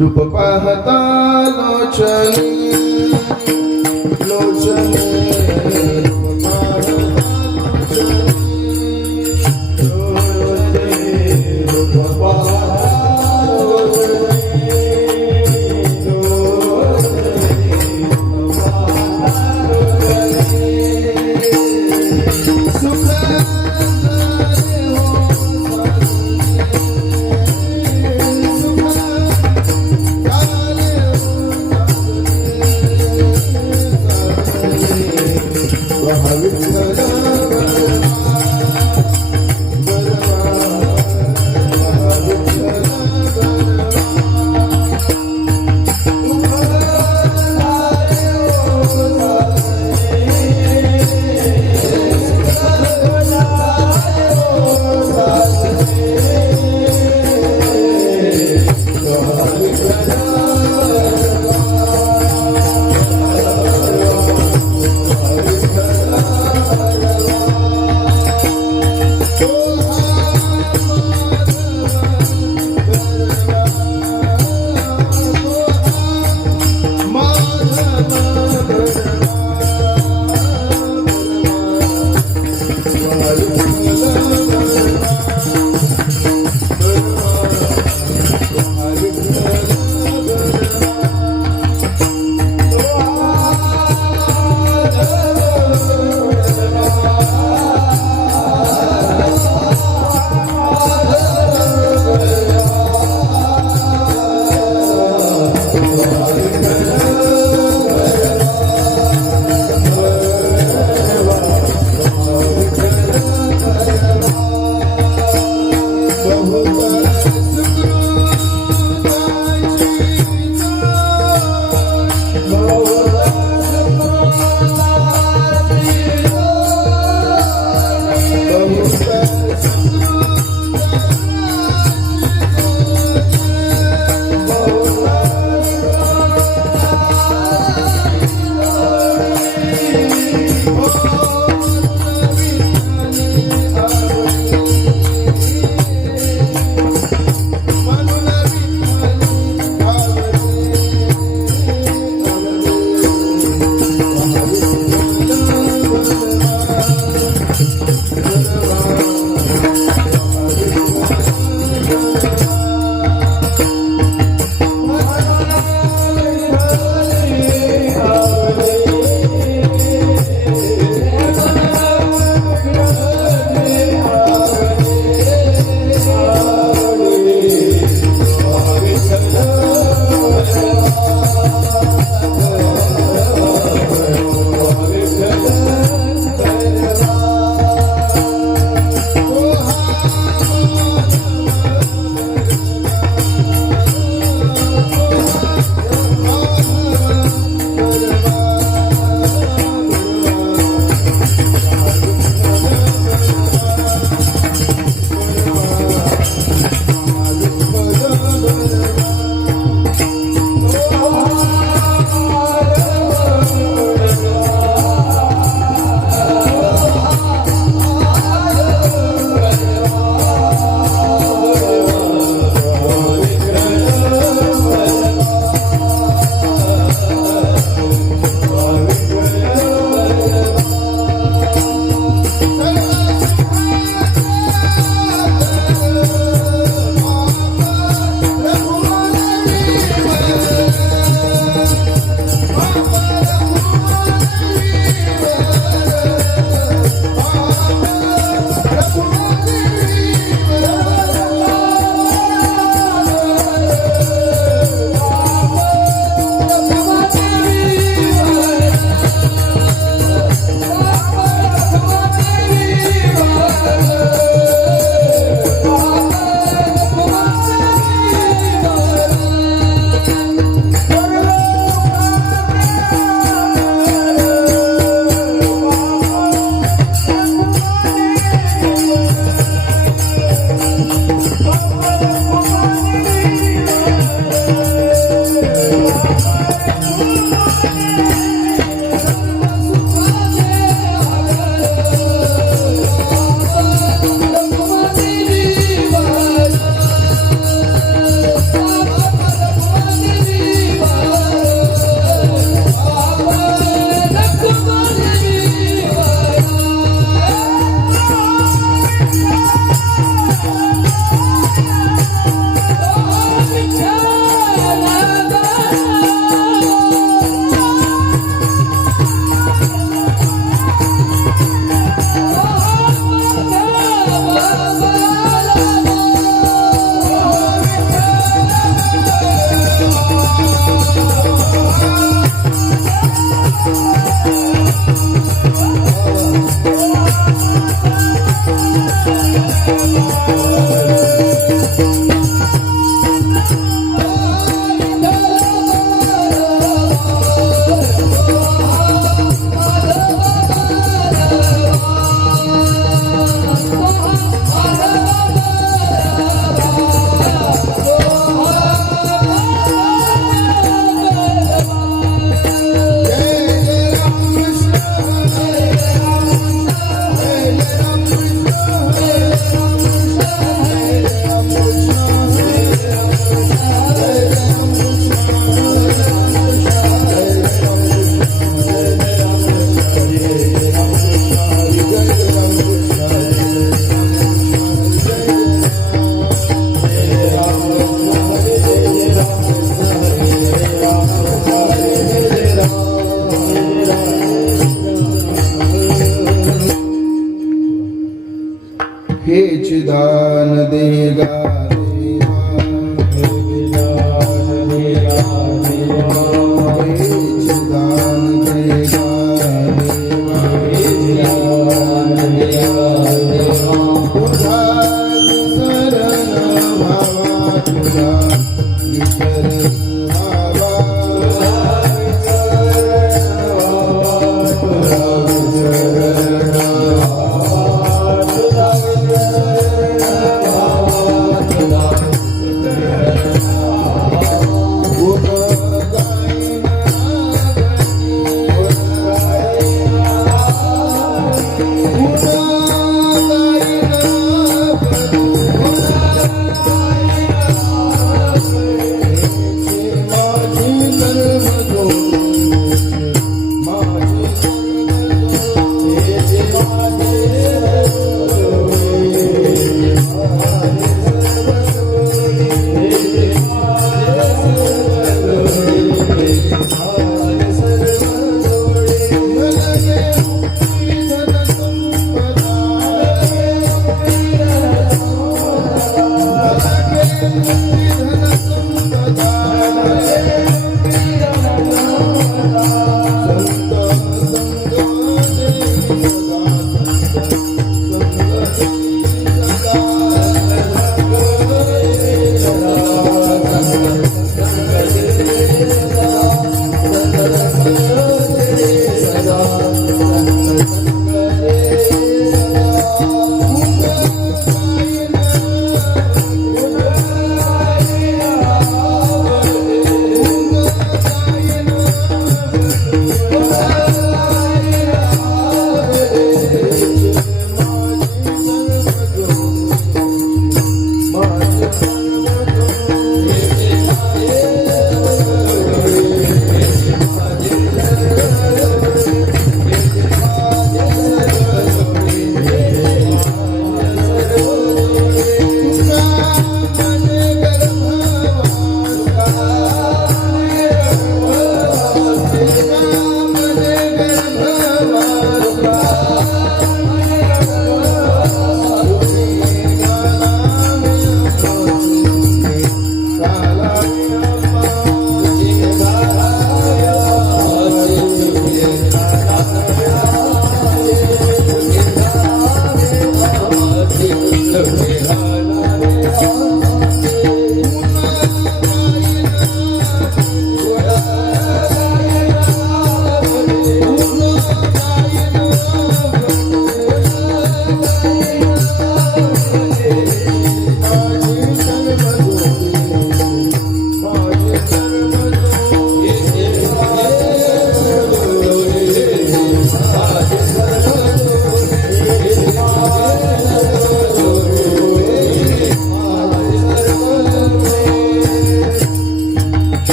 रूप पाहता लोचनी लोचनी रूप पाहता लोचनी रूप पाहता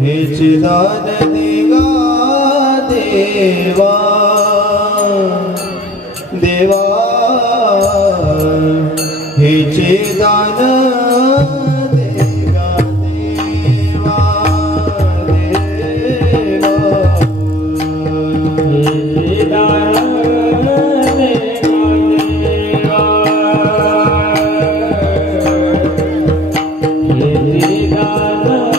हेचे दान देगा देवा देवा हेचे दान देगा देवा देवा हेचे दान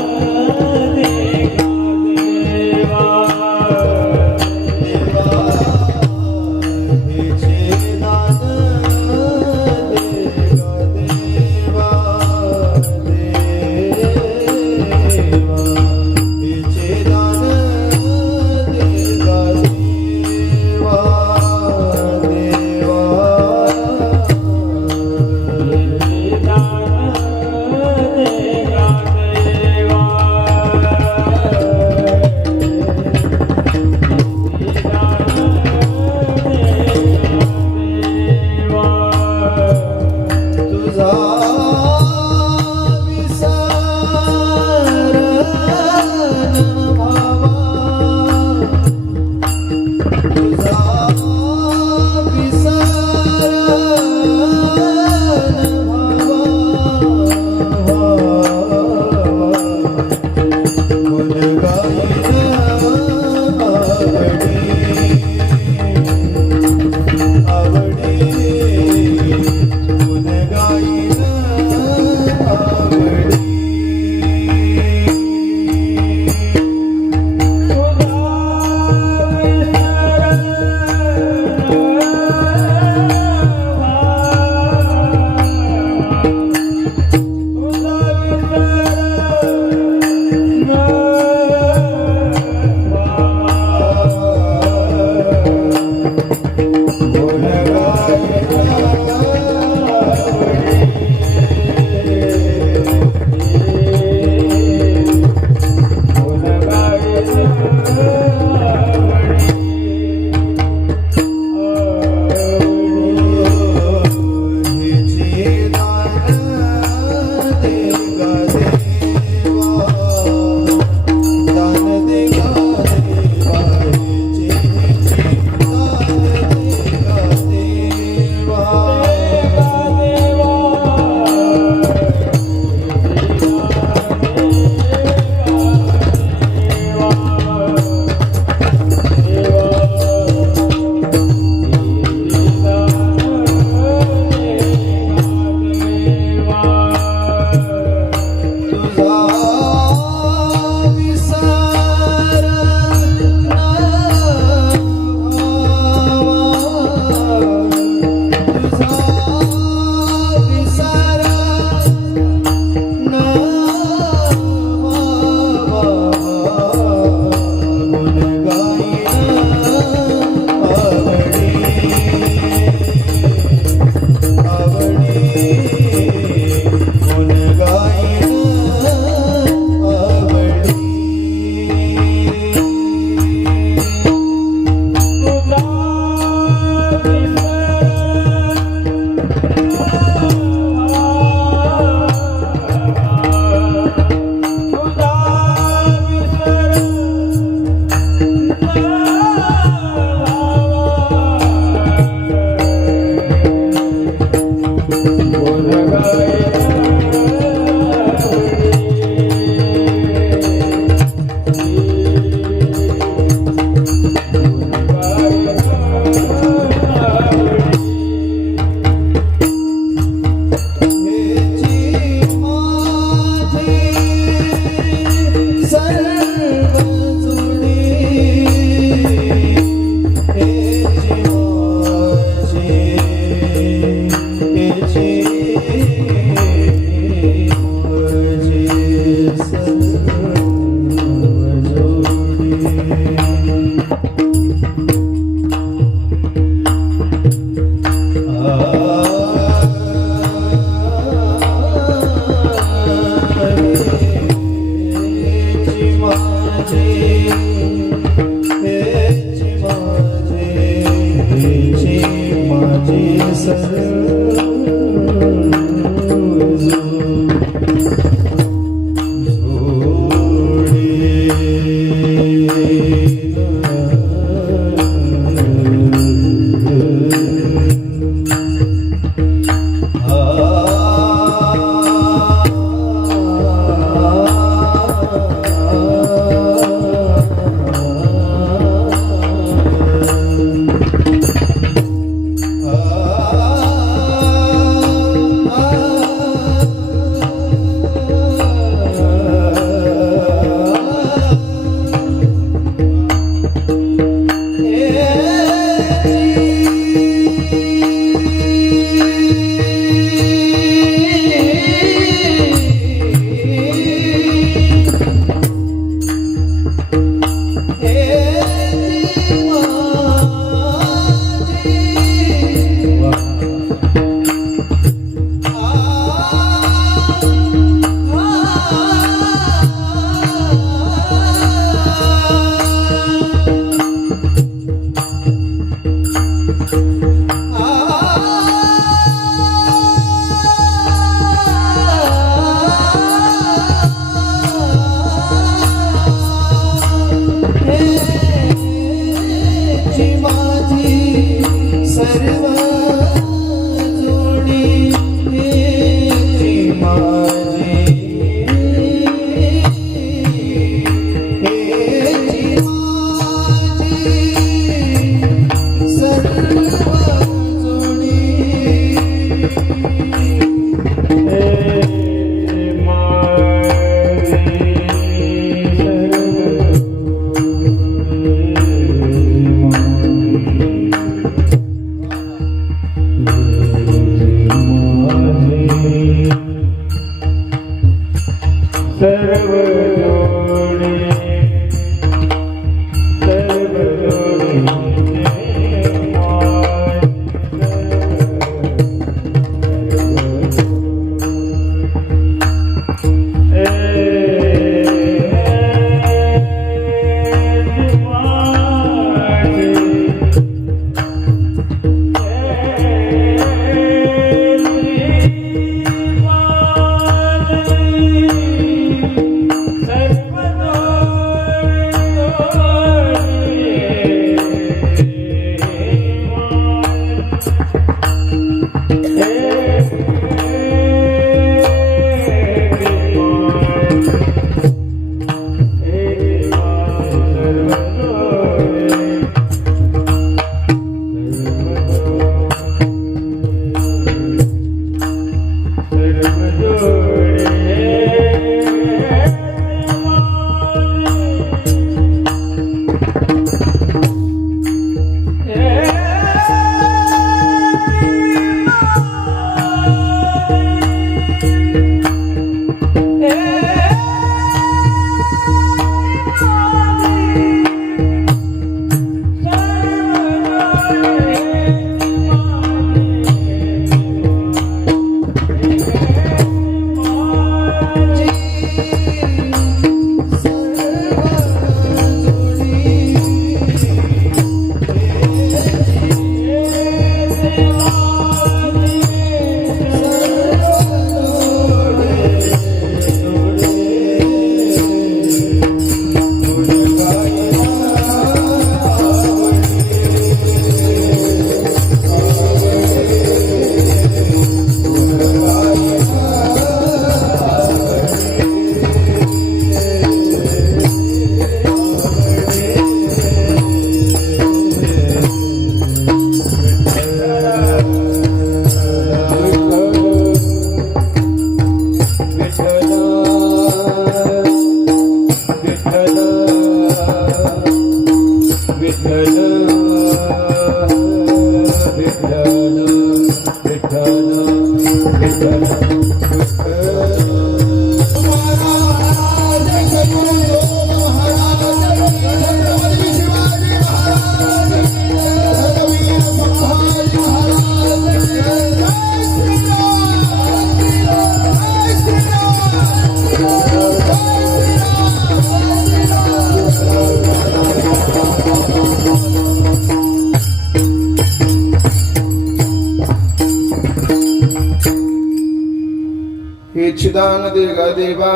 हे चिदान देगा देवा,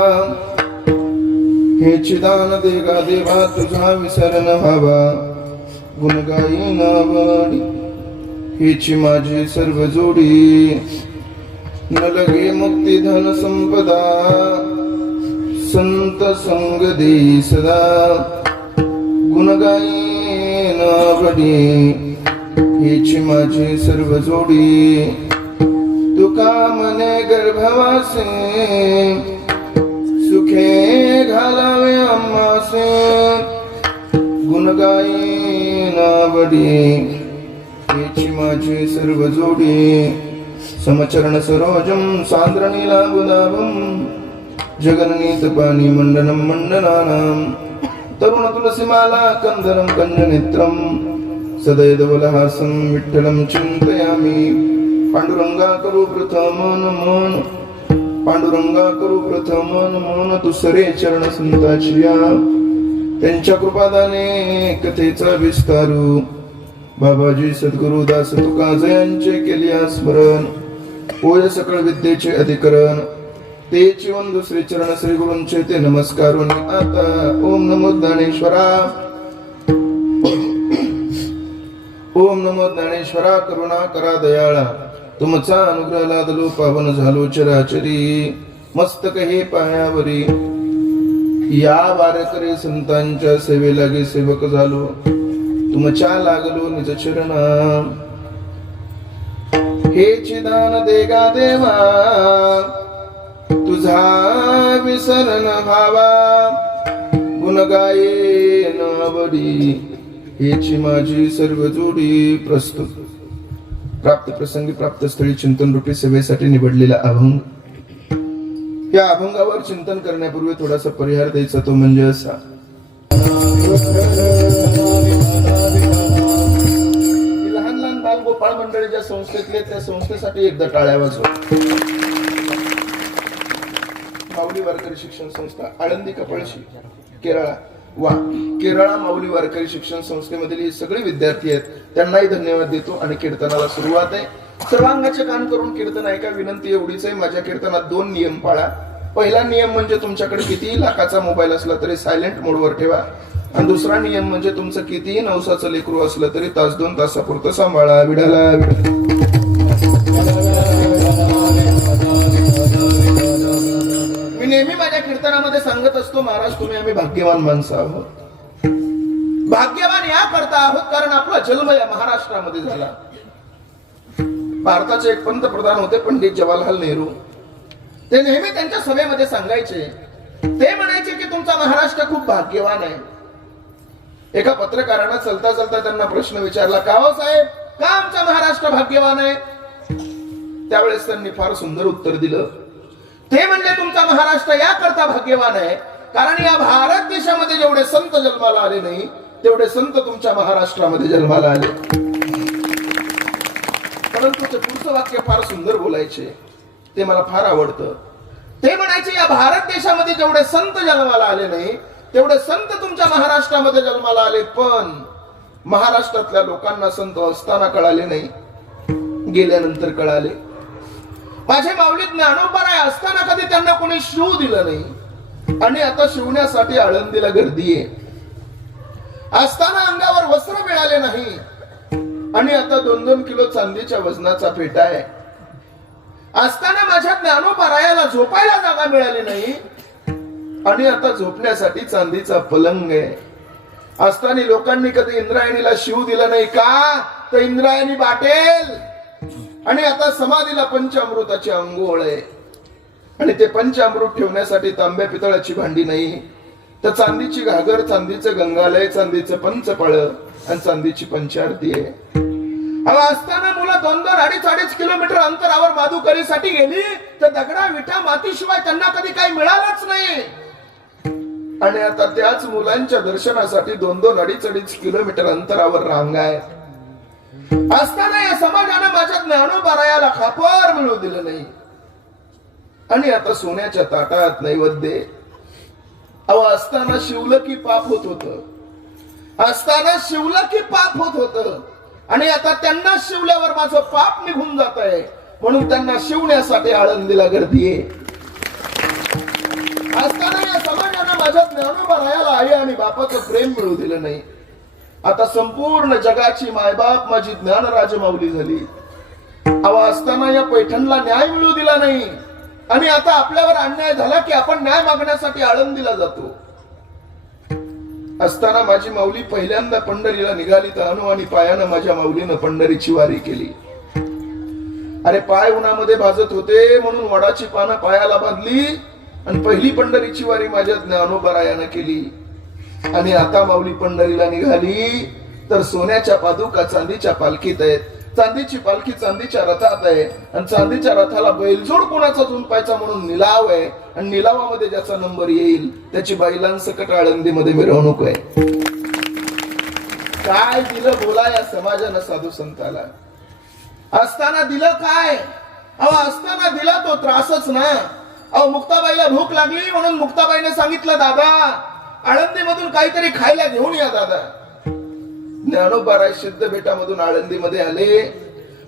हे चिदान देगा देवा, तुझा विसर न व्हावा गुण गाई नावडी. हेची माझी सर्व जोडी, न लगे मुक्ती धन संपदा, संत संग देई सदा. गुण गाई नावडी, हेची माझी सर्व जोडी. तुका मने गर्भवासे, सुखे घालावे आम्हासे. गुण गाई नावडी, हेची माझी सर्व जोडी. समचरण सरोजम सांद्रनीलाबुदाभम, जगन्नीत पाणी मंडनम मंडनानाम. तरुण तुलसीमाला कंदरम कंजनेत्रम, सदैवलहासं विठ्ठलं चिंतयामि. पांडुरंगा करू प्रथम मन, पांडुरंगा करू प्रथम मन. दुसरे चरण संताचिया, त्यांच्या कृपादाने कथेचा विस्तारू. बाबाजी सद्गुरु दास तुकाजयांचे केलिया स्मरण. होय सकळ विद्येचे अधिकरण, तेची वन दुसरे चरण श्री गुरूंचे ते नमस्कारून. आता ओम नमो ज्ञानेश्वरा, ओम नमो ज्ञानेश्वरा. करुणा करा दयाळा, तुमचा अनुग्रह लादलो पावन झालो चराचरी. मस्तक हे पायावरी, या वारकरी संतांच्या सेवे लागे सेवक झालो. तुमच्या लागलो निज चरणा. हे चिदान देगा देवा, तुझा तुझा विसरण भावा गुण गायेन आवडी हेची माझी सर्व जोडी. प्रस्तुत प्राप्त प्रसंगी प्राप्त स्थळी चिंतन रूपी सेवेसाठी निवडलेला अभंग. या अभंगावर चिंतन करण्यापूर्वी थोडासा परिहार द्यायचा, तो म्हणजे असा. लहान लहान बाल गोपाळ मंडळी ज्या संस्थेतले त्या संस्थेसाठी एकदा टाळ्या वाजवा. माऊली वारकरी शिक्षण संस्था आळंदी कपळशी केरळा. वा, केरळा माऊली वारकरी शिक्षण संस्थेमधील हे सगळे विद्यार्थी आहेत, त्यांनाही धन्यवाद देतो. आणि कीर्तनाला सुरुवात आहे. सर्वांगाचे कान करून कीर्तन ऐका. विनंती एवढीच आहे, माझ्या कीर्तनात 2 नियम पाळा. पहिला नियम म्हणजे तुमच्याकडे कितीही लाखाचा मोबाईल असला तरी सायलेंट मोडवर ठेवा. आणि दुसरा नियम म्हणजे तुमचं कितीही नवसाचं लेकरू असलं तरी 1-2 तासापुरतं सांभाळा. विडाला मी नेहमी माझ्या कीर्तनामध्ये सांगत असतो, महाराज तुम्ही आम्ही भाग्यवान माणसं आहोत. भाग्यवान या करता आहोत कारण आपला जन्म या महाराष्ट्रामध्ये झाला. भारताचे एक पंतप्रधान होते पंडित जवाहरलाल नेहरू. ते नेहमी त्यांच्या सभेमध्ये सांगायचे, ते म्हणायचे की तुमचा महाराष्ट्र खूप भाग्यवान आहे. एका पत्रकारानं चलता चलता त्यांना प्रश्न विचारला, का हो साहेब, का आमचा महाराष्ट्र भाग्यवान आहे? त्यावेळेस त्यांनी फार सुंदर उत्तर दिलं. ते म्हणले, तुमचा महाराष्ट्र या करता भाग्यवान आहे कारण या भारत देशामध्ये जेवढे संत जन्माला आले नाही तेवढे संत तुमच्या महाराष्ट्रामध्ये जन्माला आले. परंतु ते पुढचं वाक्य फार सुंदर बोलायचे, ते मला फार आवडतं. ते म्हणायचे, या भारत देशामध्ये जेवढे संत जन्माला आले नाही तेवढे संत तुमच्या महाराष्ट्रामध्ये जन्माला आले. पण महाराष्ट्रातल्या लोकांना संत असताना कळाले नाही, गेल्यानंतर कळाले. माझे माऊली ज्ञानोबाराय असताना कधी त्यांना कोणी शिव दिलं नाही आणि आता शिवण्यासाठी आळंदीला गर्दी आहे. असताना अंगावर वस्त्र मिळाले नाही आणि आता 2-2 किलो चांदीच्या वजनाचा फेटा आहे. असताना माझ्या ज्ञानोबारायाला झोपायला जागा मिळाली नाही आणि आता झोपण्यासाठी चांदीचा पलंग आहे. असताना लोकांनी कधी इंद्रायणीला शिव दिला नाही का, तर इंद्रायणी बाटेल. आणि आता समाधीला पंचामृताची अंघोळ आहे आणि ते पंचामृत ठेवण्यासाठी तांब्या पितळाची भांडी नाही, तर चांदीची घागर, चांदीचं गंगालय, चांदीचं पंचपळ आणि चांदीची पंचारती आहे. असताना मुलं 2-2, 2.5 किलोमीटर अंतरावर माधुकरीसाठी गेली तर दगडा विटा मातीशिवाय त्यांना कधी काही मिळालंच नाही. आणि आता त्याच मुलांच्या दर्शनासाठी 2-2, 2.5 किलोमीटर अंतरावर रांगा आहे. असताना या समाजाने माझ्या ज्ञानोबारायाला खापर मिळू दिलं नाही आणि आता सोन्याच्या ताटात नैवेद्य. असताना शिवलं की पाप होत होतं, असताना शिवलं की पाप होत होतं आणि आता त्यांना शिवल्यावर माझं पाप निघून जात आहे म्हणून त्यांना शिवण्यासाठी आळंदीला गर्दी आहे. असताना या समाजाने माझ्या ज्ञानोबारायाला आई आणि बापाचं प्रेम मिळू दिलं नाही. आता संपूर्ण जगाची मायबाप माझी ज्ञानराज माऊली झाली. असताना या पैठणला न्याय मिळू दिला नाही आणि आता आपल्यावर अन्याय झाला की आपण न्याय मागण्यासाठी आळंदीला जातो. असताना माझी माऊली पहिल्यांदा पंढरीला निघाली तर अनु आणि पायानं माझ्या माऊलीनं पंढरीची वारी केली. अरे पाय उन्हामध्ये भाजत होते म्हणून वडाची पानं पायाला बांधली आणि पहिली पंढरीची वारी माझ्या ज्ञानोबारायानं केली. आणि आता माऊली पंढरीला निघाली तर सोन्याच्या पादुका चांदीच्या पालखीत आहेत. चांदीची पालखी चांदीच्या रथात आहे आणि चांदीच्या रथाला बैलजोड कोणाचा झुंपायचा म्हणून निलाव आहे आणि निलावामध्ये ज्याचा नंबर येईल त्याची बैलांसकट आळंदीमध्ये मिरवणूक आहे. काय दिलं बोला या समाजानं साधू संताला. असताना दिलं काय, असताना दिला तो त्रासच ना. मुक्ताबाईला भूक लागली म्हणून मुक्ताबाईने सांगितलं, दादा आळंदीमधून काहीतरी खायला घेऊन या. दादा ज्ञानोबाराय सिद्ध बेटामधून आळंदीमध्ये आले.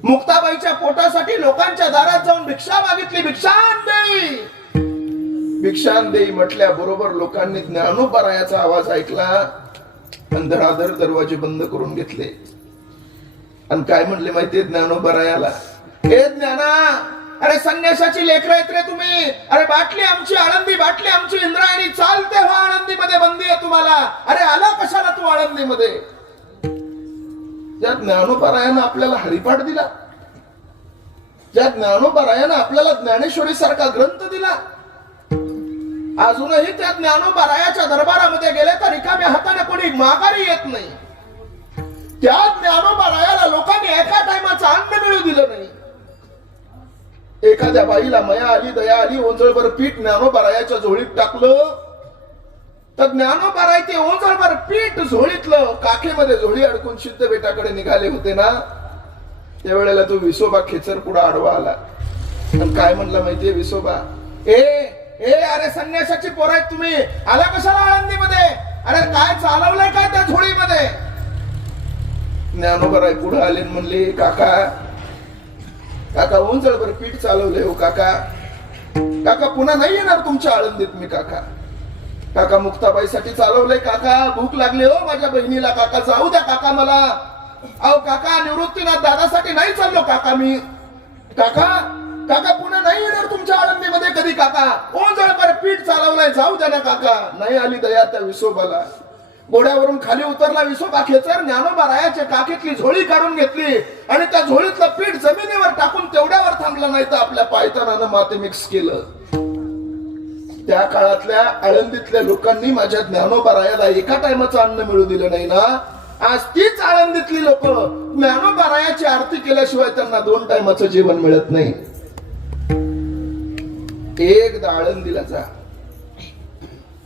मुक्ताबाईच्या पोटासाठी लोकांच्या दारात जाऊन भिक्षा मागितली. भिक्षान देई, भिक्षान देई म्हटल्या बरोबर लोकांनी ज्ञानोबारायाचा आवाज ऐकला आणि धडाधड दरवाजे बंद करून घेतले. आणि काय म्हणले माहितीये ज्ञानोबारायाला, हे ज्ञाना, अरे संन्यासाची लेकरं आहेत रे तुम्ही. अरे बाटली आमची आळंदी, बाटली आमची इंद्रायणी, चालते व्हा आळंदीमध्ये, बंदी आहे तुम्हाला. अरे आला कशाला तू आळंदीमध्ये? ज्या ज्ञानोबारायानं आपल्याला हरिपाठ दिला, ज्या ज्ञानोबारायानं आपल्याला ज्ञानेश्वरी सारखा ग्रंथ दिला, अजूनही त्या ज्ञानोबारायाच्या दरबारामध्ये गेले तर रिकाम्या हाताने कोणी माघारी येत नाही. त्या ज्ञानोबारायाला लोकांनी एका टायमाचं अन्न मिळू दिलं नाही. एखाद्या बाईला मया आली दया आली ओंजळभर पीठ ज्ञानोबारायाच्या झोळीत टाकलं तर ज्ञानोबाराय ते ओंजळभर पीठ झोळीतलं काखेमध्ये झोळी अडकून सिद्ध बेटाकडे निघाले होते ना, त्यावेळेला तो विसोबा खेचर पुढे आडवा आला आणि काय म्हणला माहितीये विसोबा, अरे संन्यासाची पोर आहेत तुम्ही, आला कशाला आळंदीमध्ये, अरे काय चालवलंय काय त्या झोळीमध्ये. ज्ञानोबाराय पुढे आले म्हणले काका ओंजळभर पीठ चालवले हो काका पुन्हा नाही येणार तुमच्या आळंदीत मी काका मुक्ताबाईसाठी चालवलंय काका, भूक लागली हो माझ्या बहिणीला काका, जाऊ द्या काका मला. अहो काका निवृत्तीनाथ दादासाठी नाही चाललो काका मी, काका पुन्हा नाही येणार तुमच्या आळंदीमध्ये कधी काका, ओंजळभर पीठ चालवलंय जाऊ द्या ना काका. नाही आली दया त्या विसोबाला. घोड्यावरून खाली उतरला विसोबा खेचर, ज्ञानोबारायाच्या काखेतली झोळी काढून घेतली आणि त्या झोळीतलं पीठ जमिनीवर टाकून तेवढ्यावर थांबलं नाही तर आपल्या पायतानानं माती मिक्स केलं. त्या काळातल्या आळंदीतल्या लोकांनी माझ्या ज्ञानोबारायाला एका टायमाचं अन्न मिळू दिलं नाही ना, आज तीच आळंदीतली लोक ज्ञानोबारायाची आरती केल्याशिवाय त्यांना 2 टायमाचं जेवण मिळत नाही. एकदा आळंदीला जा.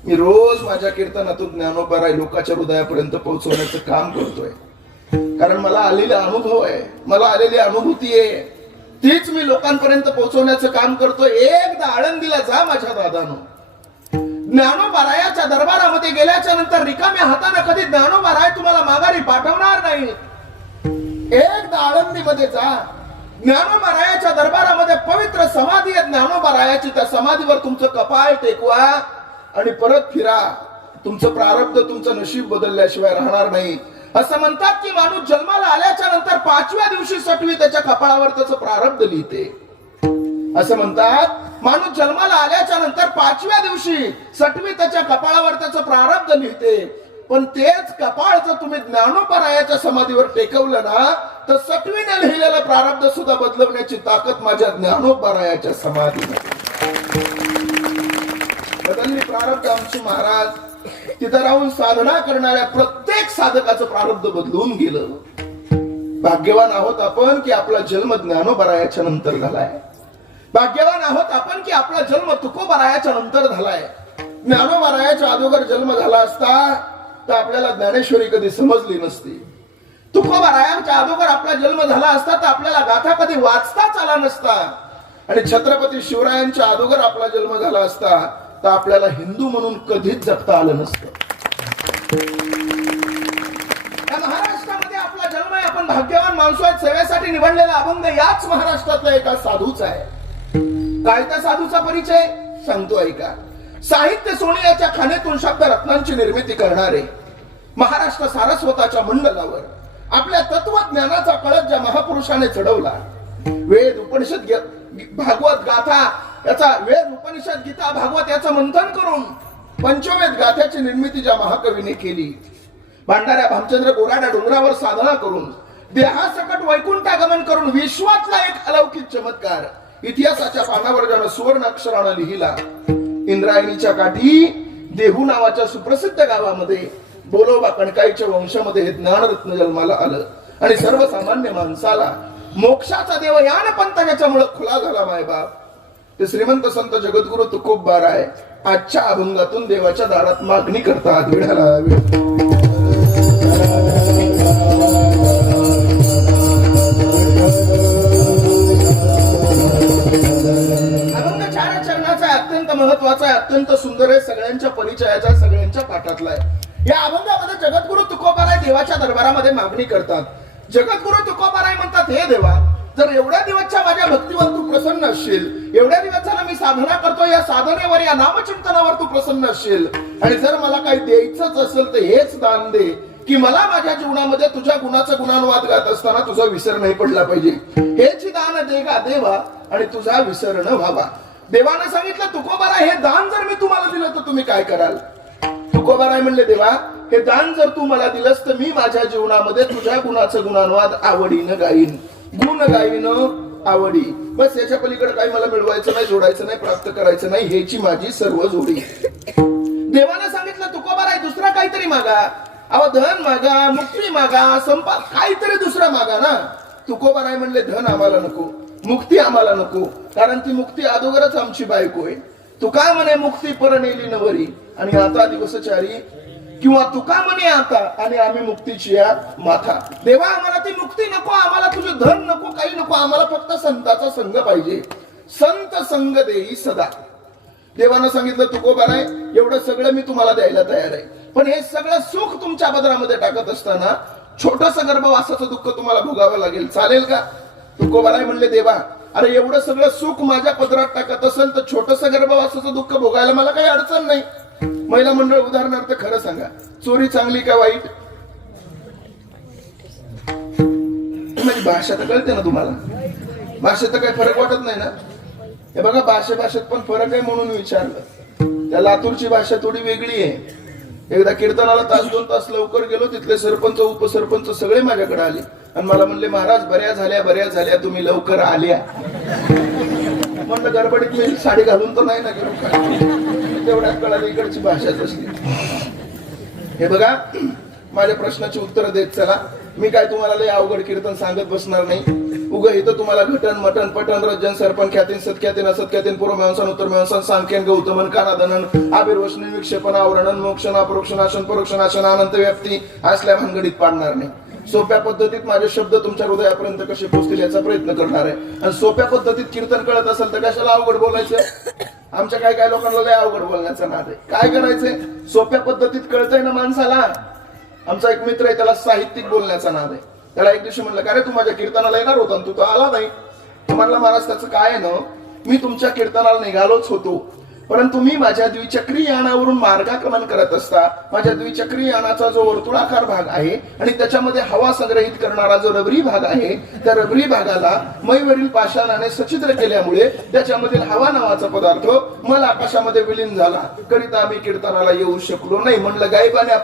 मी रोज माझ्या कीर्तनातून ज्ञानोबाराय लोकांच्या हृदयापर्यंत पोहोचवण्याचं काम करतोय, कारण मला आलेला अनुभव आहे, मला आलेली अनुभूती आहे, तीच मी लोकांपर्यंत पोहोचवण्याचं काम करतोय. एकदा आळंदीला जा माझ्या दादानो. ज्ञानोबारायाच्या दरबारामध्ये गेल्याच्या नंतर रिकाम्या हाताने कधी ज्ञानोबाराय तुम्हाला माघारी पाठवणार नाही. एकदा आळंदीमध्ये जा. ज्ञानोबारायाच्या दरबारामध्ये पवित्र समाधी आहे ज्ञानोबारायाची, त्या समाधीवर तुमचं कपाळ टेकवा आणि परत फिरा. तुमचं प्रारब्ध तुमचं नशीब बदलल्याशिवाय राहणार नाही. असं म्हणतात की माणूस जन्माला आल्याच्या नंतर 5व्या दिवशी सटवी त्याच्या कपाळावर त्याचं प्रारब्ध लिहिते. असं म्हणतात माणूस जन्माला आल्याच्या नंतर 5व्या दिवशी सटवी त्याच्या कपाळावर त्याचं प्रारब्ध लिहिते. पण तेच कपाळ जर तुम्ही ज्ञानोबारायाच्या समाधीवर टेकवलं ना तर सटवीने लिहिलेलं प्रारब्ध सुद्धा बदलवण्याची ताकद माझ्या ज्ञानोबारायाच्या समाधीमध्ये. बदलली प्रारब्ध आमची महाराज. तिथं राहून साधना करणाऱ्या प्रत्येक साधकाचं प्रारब्ध बदलून गेलं. भाग्यवान आहोत आपण की आपला जन्म ज्ञानोबारायाच्या नंतर झालाय. भाग्यवान आहोत आपण की आपला जन्म तुकोबारायाच्या नंतर झालाय. ज्ञानोबारायाच्या अगोदर जन्म झाला असता तर आपल्याला ज्ञानेश्वरी कधी समजली नसती. तुकोबारायाच्या अगोदर आपला जन्म झाला असता तर आपल्याला गाथा कधी वाचताच आला नसता. आणि छत्रपती शिवरायांच्या अगोदर आपला जन्म झाला असता तर आपल्याला हिंदू म्हणून कधीच जगता आलं नसतं. महाराष्ट्रामध्ये आपला जन्म आहे. आपण भाग्यवान माणसं आहेत. सेवेसाठी निवडलेला अभंग याच महाराष्ट्रातला एका साधूचा आहे. काय त्या साधूचा परिचय सांगतो ऐका. साहित्य सोनियाच्या खाणीतून शब्द रत्नांची निर्मिती करणारे, महाराष्ट्र सारस्वताच्या मंडलावर आपल्या तत्वज्ञानाचा कळस ज्या महापुरुषाने चढवला, वेद उपनिषद भागवत गाथा याचा, वेद उपनिषद गीता भागवत याचं मंथन करून पंचवेद गाथ्याची निर्मिती ज्या महाकवीने केली, भांडाऱ्या भामचंद्र गोराड्या डोंगरावर साधना करून देहासकट वैकुंठागमन करून विश्वातला एक अलौकिक चमत्कार इतिहासाच्या पानावर ज्यानं सुवर्ण अक्षरानं लिहिला. इंद्रायणीच्या काठी देहू नावाच्या सुप्रसिद्ध गावामध्ये बोलोबा कणकाईच्या वंशामध्ये हे ज्ञानरत्न जन्माला आलं आणि सर्वसामान्य माणसाला मोक्षाचा देव यान पंथ याच्यामुळे खुला झाला. मायबाप ते श्रीमंत संत जगद्गुरु तुकोबाराय आजच्या अभंगातून देवाच्या दारात मागणी करतात. विढाला अभंग 4 चरणाचा अत्यंत महत्वाचा आहे, अत्यंत सुंदर आहे, सगळ्यांच्या परिचयाचा, सगळ्यांच्या पाठातला आहे. या अभंगामध्ये जगद्गुरु तुकोबाराय देवाच्या दरबारामध्ये मागणी करतात. जगद्गुरु तुकोबाराय म्हणतात, हे देवा, जर एवढ्या दिवसच्या माझ्या भक्तीवर तू प्रसन्न असशील, एवढ्या दिवस झाला मी साधना करतो, या साधनेवर या नामचिंतनावर तू प्रसन्न असशील आणि जर मला काही द्यायचंच असेल तर हेच दान दे की मला माझ्या जीवनामध्ये तुझ्या गुणाचा गुणानुवाद गात असताना तुझा विसर नाही पडला पाहिजे. हेच दान दे गा देवा आणि तुझा विसर न व्हावा. देवानं सांगितलं, तुकोबाराय हे दान जर मी तुम्हाला दिलं तर तुम्ही काय कराल? तुकोबाराय म्हणले, देवा, हे दान जर तू मला दिलंस तर मी माझ्या जीवनामध्ये तुझ्या गुणाचं गुणानुवाद आवडीनं गाईन, गुण गाईन, आवडी. बस याच्या पलीकडे काही मला मिळवायचं नाही, जोडायचं नाही, प्राप्त करायचं नाही. ह्याची माझी सर्व जोडी. देवानं सांगितलं तुकोबाराय दुसरा काहीतरी मागा. अहो धन मागा, मुक्ती मागा, संपा काहीतरी दुसरा मागा ना. तुकोबाराय म्हणले धन आम्हाला नको, मुक्ती आम्हाला नको, कारण ती मुक्ती अगोदरच आमची बायको आहे. तुका म्हणे मुक्ती परनेली नवरी आणि आता दिवसचारी, किंवा तुका म्हणे आता आणि आम्ही मुक्तीची या माथा. देवा आम्हाला ती मुक्ती नको, आम्हाला तुझं धन नको, काही नको, आम्हाला फक्त संताचा संग पाहिजे. संत संग देई सदा. देवानं सांगितलं तुकोबाराय एवढं सगळं मी तुम्हाला द्यायला तयार आहे, पण हे सगळं सुख तुमच्या पदरामध्ये टाकत असताना छोटस गर्भवासाचं दुःख तुम्हाला भोगावं लागेल, चालेल का? तुकोबाराय म्हणले देवा अरे एवढं सगळं सुख माझ्या पदरात टाकत असेल तर छोटस गर्भवासाचं दुःख भोगायला मला काही अडचण नाही. महिला मंडळ उदाहरणार्थ खरं सांगा, चोरी चांगली का वाईट? माझी भाषा तर कळते ना तुम्हाला, भाषेत काही फरक वाटत नाही ना? हे बघा भाषेत पण फरक आहे म्हणून विचारलं. त्या लातूरची भाषा थोडी वेगळी आहे. एकदा कीर्तनाला तास 2 तास लवकर गेलो, तिथले सरपंच उपसरपंच सगळे माझ्याकडे आले आणि मला म्हणले महाराज बऱ्या झाल्या तुम्ही लवकर आल्या. म्हणलं गडबडीत मी साडी घालून तर नाही ना गेलो, तेवढ्यात कळालं इकडची भाषाच असली. हे बघा माझ्या प्रश्नाची उत्तर देत चला. मी काय तुम्हाला लय अवघड कीर्तन सांगत बसणार नाही. उगा इथं तुम्हाला घटन मटन पटन रज्जन सरपण ख्यातीन सत्ख्यातीन असत्ख्यातीन पूर्वमीमांसन उत्तरमीमांसन सांख्यन गौतमन कानादनन आविर्वचन विक्षेपण आवरणन मोक्षण अपरोक्षणाशन परोक्षणाशन अनंत व्याप्ती असल्या भानगडीत पाडणार नाही. सोप्या पद्धतीत माझे शब्द तुमच्या हृदयापर्यंत कसे पोहोचतील याचा प्रयत्न करणार आहे. आणि सोप्या पद्धतीत कीर्तन कळत असेल तर कशाला अवघड बोलायचं? आमच्या काही लोकांना लय अवघड बोलण्याचा नाद आहे. काय करायचंय? सोप्या पद्धतीत कळतंय ना माणसाला. आमचा एक मित्र आहे त्याला साहित्यिक बोलण्याचा नाद आहे. त्याला एक दिवशी म्हणलं का रे तू माझ्या कीर्तनाला येणार होता तू तर आला नाही. तो म्हणला महाराज त्याचं काय आहे ना, मी तुमच्या कीर्तनाला निघालोच होतो, परंतु मी माझ्या द्विचक्री यानावरून मार्गाक्रमण करत असता माझ्या द्विचक्री यानाचा जो वर्तुळाकार भाग आहे आणि त्याच्यामध्ये हवा संग्रहित करणारा जो रबरी भाग आहे, त्या रबरी भागाला मैवरील पाषाणाने सचिद्र केल्यामुळे त्याच्यामधील हवा नावाचा पदार्थ मल आकाशामध्ये विलीन झाला, करिता आम्ही कीर्तनाला येऊ शकलो नाही. म्हणलं गायबाने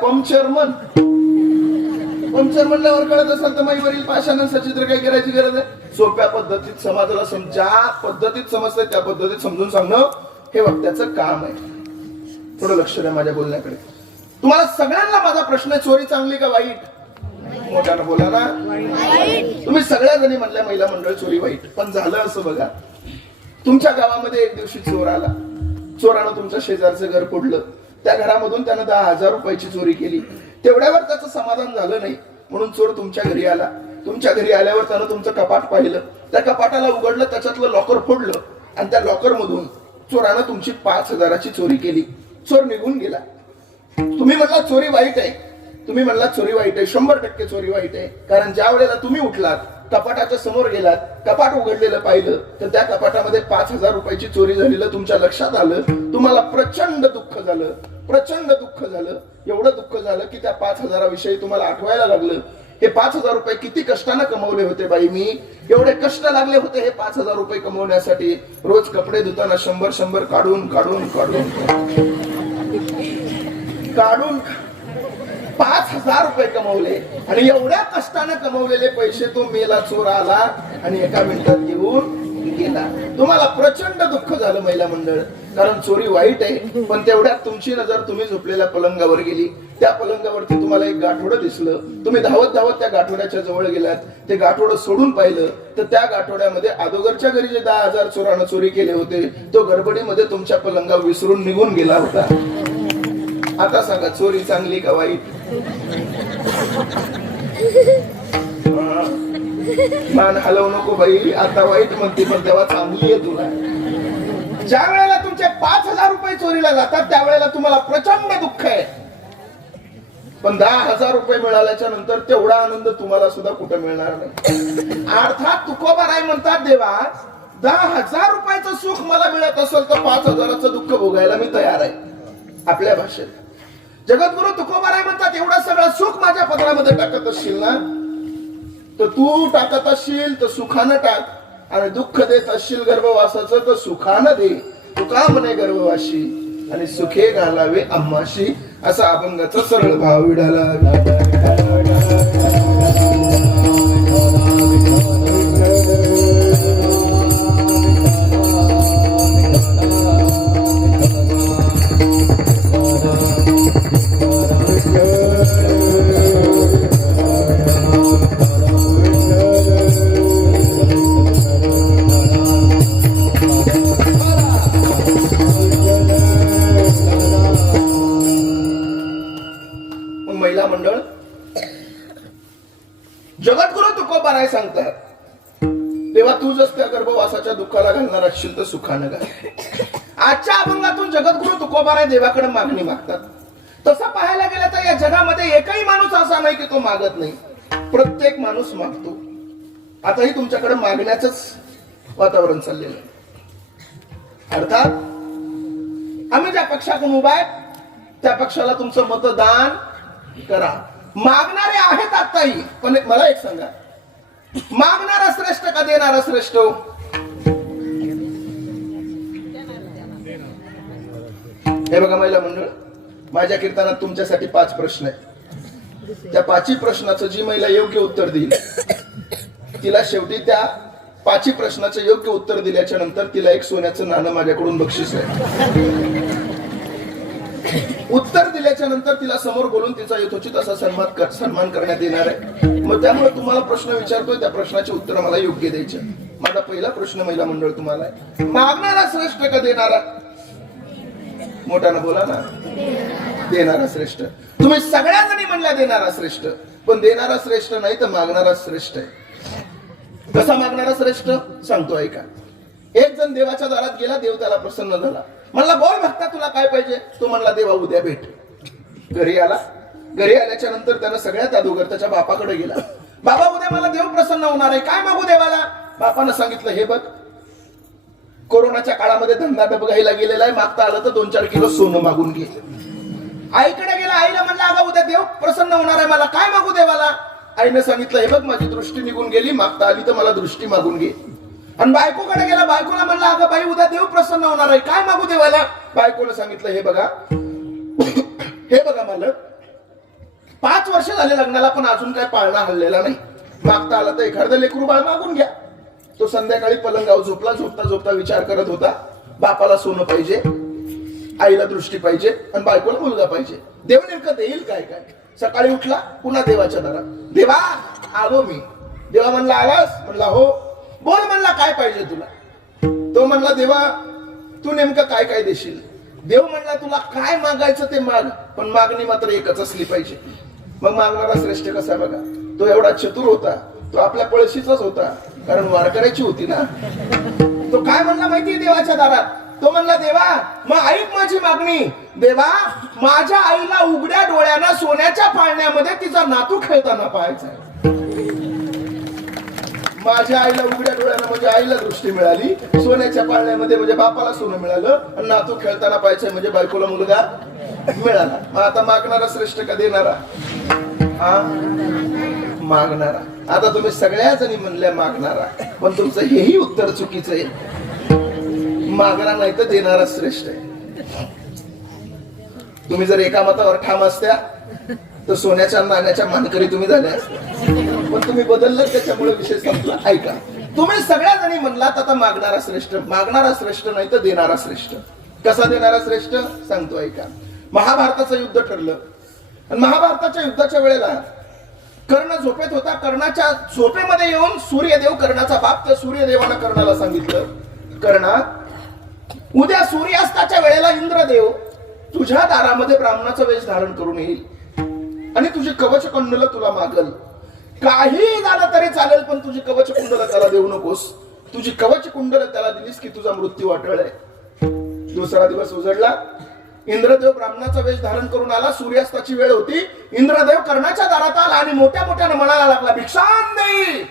पंक्चर म्हणल्यावर कळत असेल तर मैवरील पाषाण सचिद्र काय करायची गरज आहे? सोप्या पद्धतीत समाजाला ज्या पद्धतीत समजतंय त्या पद्धतीत समजून सांगणं हे वक्त्याचं काम आहे. थोडं लक्ष द्या माझ्या बोलण्याकडे. तुम्हाला सगळ्यांना माझा प्रश्न आहे, चोरी चांगली का वाईट? मोठ्यानं बोला ना. तुम्ही सगळ्या जणी म्हणल्या महिला मंडळ चोरी वाईट, पण झालं असं बघा, तुमच्या गावामध्ये एक दिवशी चोर आला. चोरानं तुमच्या शेजारचं घर फोडलं. त्या घरामधून त्यानं 10,000 रुपयाची चोरी केली. तेवढ्यावर त्याचं समाधान झालं नाही म्हणून चोर तुमच्या घरी आला. तुमच्या घरी आल्यावर त्यानं तुमचं कपाट पाहिलं. त्या कपाटाला उघडलं, त्याच्यातलं लॉकर फोडलं आणि त्या लॉकर मधून चोरानं तुमची 5,000ची चोरी केली. चोर निघून गेला. तुम्ही म्हणला चोरी वाईट आहे. तुम्ही म्हणला चोरी वाईट आहे. 100% चोरी वाईट आहे. कारण ज्या वेळेला तुम्ही उठलात, कपाटाच्या समोर गेलात, कपाट उघडलेलं पाहिलं तर त्या कपाटामध्ये 5,000 रुपयाची चोरी झालेलं तुमच्या लक्षात आलं. तुम्हाला प्रचंड दुःख झालं. एवढं दुःख झालं की त्या 5,000 विषयी तुम्हाला आठवायला लागलं, हे 5,000 रुपये किती कष्टाने कमवले होते बाई मी. एवढे कष्ट लागले होते हे 5,000 रुपये कमवण्यासाठी. रोज कपडे धुताना 100 काढून 5,000 रुपये कमवले आणि एवढ्या कष्टाने कमवलेले पैसे तो मेला चोर आला आणि एका मिनिटात घेऊन गेला. तुम्हाला प्रचंड दुःख झालं महिला मंडळ, कारण चोरी वाईट आहे. पण तेवढ्यात तुमची नजर तुम्ही झोपलेल्या पलंगावर गेली. त्या पलंगावरती तुम्हाला एक गाठोडं दिसलं. तुम्ही धावत त्या गाठोड्याच्या जवळ गेलात. ते गाठोडं सोडून पाहिलं तर त्या गाठोड्यामध्ये अगोदरच्या घरी जे 10,000 चोरानं चोरी केले होते तो गडबडीमध्ये तुमच्या पलंगावर विसरून निघून गेला होता. आता सांगा चोरी चांगली का वाईट? मान हलवू नको बाई, आता वाईट म्हणते पण तेव्हा चांगली आहे तुला. ज्या वेळेला तुमचे 5,000 रुपये चोरीला जातात त्यावेळेला तुम्हाला प्रचंड दुःख आहे, पण 10,000 रुपये मिळाल्याच्या नंतर तेवढा आनंद तुम्हाला सुद्धा कुठे मिळणार नाही. अर्थात तुकोबाराय म्हणतात देवा 10,000 रुपयाचं सुख मला मिळत असेल तर 5,000चं दुःख भोगायला मी तयार आहे. आपल्या भाषेत जगद्गुरु तुकोबाराय म्हणतात एवढं सगळं सुख माझ्या पदरामध्ये टाकत असशील ना तर तू टाकत असशील तर सुखानं टाक आणि दुःख देत असशील गर्भवासाचं तर सुखानं दे. तुका म्हणे गर्भवाशी आणि सुखे घालावे आम्हाशी, असा अभंगाचा सरळ भाव विडाला. मंडळ, जगद्गुरु तुकोबाराय सांगतात, तेव्हा तू जस त्या गर्भवासाच्या दुःखाला घालणार असशील तर सुखानं घाल. आजच्या अभंगातून जगद्गुरु तुकोबाराय देवाकडे मागणी मागतात. तसं पाहायला गेलं तर या जगामध्ये एकही माणूस असा नाही की तो मागत नाही. प्रत्येक माणूस मागतो. आताही तुमच्याकडे मागण्याचंच वातावरण चाललेलं आहे. अर्थात आम्ही ज्या पक्षाकडून उभा आहे त्या पक्षाला तुमचं मतदान करा. मागणारे आहेत आताही, पण मला एक सांगा, मागणारा श्रेष्ठ का देणारा श्रेष्ठ? हे बघा महिला मंडळ, माझ्या कीर्तनात तुमच्यासाठी 5 प्रश्न आहेत. त्या 5 प्रश्नाचं जी महिला योग्य उत्तर देईल तिला शेवटी त्या 5 प्रश्नाचं योग्य उत्तर दिल्याच्या नंतर तिला एक सोन्याचं नाणं माझ्याकडून बक्षीस आहे. उत्तर दिल्याच्या नंतर तिला समोर बोलून तिचा यथोचित असा सन्मान करण्यात येणार आहे. मग त्यामुळे तुम्हाला प्रश्न विचारतोय, त्या प्रश्नाची उत्तर मला योग्य द्यायची. माझा पहिला प्रश्न महिला मंडळ तुम्हाला आहे, मागणारा श्रेष्ठ का देणारा? मोठ्यानं बोला ना. देणारा श्रेष्ठ. तुम्ही सगळ्यांनी म्हणल्या देणारा श्रेष्ठ, पण देणारा श्रेष्ठ नाही तर मागणारा श्रेष्ठ आहे. कसा मागणारा श्रेष्ठ सांगतो ऐका. एक जण देवाच्या दारात गेला, देव त्याला प्रसन्न झाला. म्हणला बोल भक्ता तुला काय पाहिजे? तो म्हणला देवा उद्या भेट. घरी आला. घरी आल्याच्या नंतर त्यानं सगळ्यात अगोदर त्याच्या बापाकडे गेला. बाबा उद्या मला देव प्रसन्न होणार आहे, काय मागू देवाला? बापानं सांगितलं हे बघ, कोरोनाच्या काळामध्ये धंदा डबघाईला गेलेला आहे, मागता आलं तर 2-4 किलो सोनं मागून घे. आईकडे गेला. आईला म्हणलं अगं उद्या देव प्रसन्न होणार आहे, मला काय मागू देवाला? आईने सांगितलं हे बघ माझी दृष्टी निघून गेली, मागता आली तर मला दृष्टी मागून घे. आणि बायकोकडे गेला. बायकोला म्हणलं अगं बाई उद्या देव प्रसन्न होणार आहे, काय मागू देवाला? बायकोला सांगितलं हे बघा मालक, 5 वर्ष झाले लग्नाला पण अजून काय पाळणा हल्लेला नाही, मागता आला तर एखादं लेकरू बाळ मागून घ्या. तो संध्याकाळी पलंगावर झोपला. झोपता झोपता विचार करत होता, बापाला सोनं पाहिजे, आईला दृष्टी पाहिजे आणि बायकोला मुलगा पाहिजे. देव नेमकं देईल काय काय? सकाळी उठला, पुन्हा देवाच्या दारात. देवा आलो मी. देवा म्हणला आलास? म्हणला हो. बोल म्हणला काय पाहिजे तुला? तो म्हणला देवा तू नेमकं काय काय देशील? देव म्हणला तुला काय मागायचं ते माग, पण मागणी मात्र एकच असली पाहिजे. मग मागणारा श्रेष्ठ कसा बघा. तो एवढा चतुर होता, तो आपल्या पळशीचाच होता, कारण वारकऱ्याची होती ना. तो काय म्हणला माहितीये देवाच्या दारात? तो म्हणला देवा मग ऐक माझी मागणी. देवा माझ्या आईला उघड्या डोळ्यानं सोन्याच्या पाळण्यामध्ये तिचा नातू खेळताना पाहायचा. माझ्या आईला उघड्या डोळ्यानं म्हणजे आईला दृष्टी मिळाली, सोन्याच्या पाळण्यामध्ये म्हणजे बापाला सोनं मिळालं, आणि नातू खेळताना पाहायचं म्हणजे बायकोला मुलगा मिळाला. मग आता मागणारा श्रेष्ठ का देणारा? मागणारा. आता तुम्ही सगळ्या जणी म्हणल्या मागणारा, पण तुमचं हेही उत्तर चुकीचं आहे. मागणारा नाही तर देणारा श्रेष्ठ आहे. तुम्ही जर एका मतावर ठाम असत्या तर सोन्याच्या नाण्याच्या मानकरी तुम्ही झाल्या असत्या, पण तुम्ही बदललं त्याच्यामुळे विषय संपला. ऐका, तुम्ही सगळ्या जणी म्हणलात आता मागणारा श्रेष्ठ. मागणारा श्रेष्ठ नाही तर देणारा श्रेष्ठ. कसा देणारा श्रेष्ठ सांगतो ऐका. महाभारताचं युद्ध ठरलं आणि महाभारताच्या युद्धाच्या वेळेला कर्ण झोपेत होता. कर्णाच्या झोपेमध्ये येऊन सूर्यदेव, कर्णाचा बाप, त्या सूर्यदेवानं कर्णाला सांगितलं, कर्णा उद्या सूर्यास्ताच्या वेळेला इंद्रदेव तुझ्या दारामध्ये ब्राह्मणाचा वेश धारण करून येईल आणि तुझी कवच कुंडल तुला मागल. काही झालं तरी चालेल, पण तुझी कवच कुंडल त्याला देऊ नकोस. तुझी कवच कुंडल त्याला दिलीस की तुझा मृत्यू वाटळलाय. दुसरा दिवस उजडला. इंद्रदेव ब्राह्मणाचा वेश धारण करून आला. सूर्यास्ताची वेळ होती. इंद्रदेव कर्णाच्या दारात आला आणि मोठ्या मोठ्यानं म्हणायला लागला, भिक्षान देई.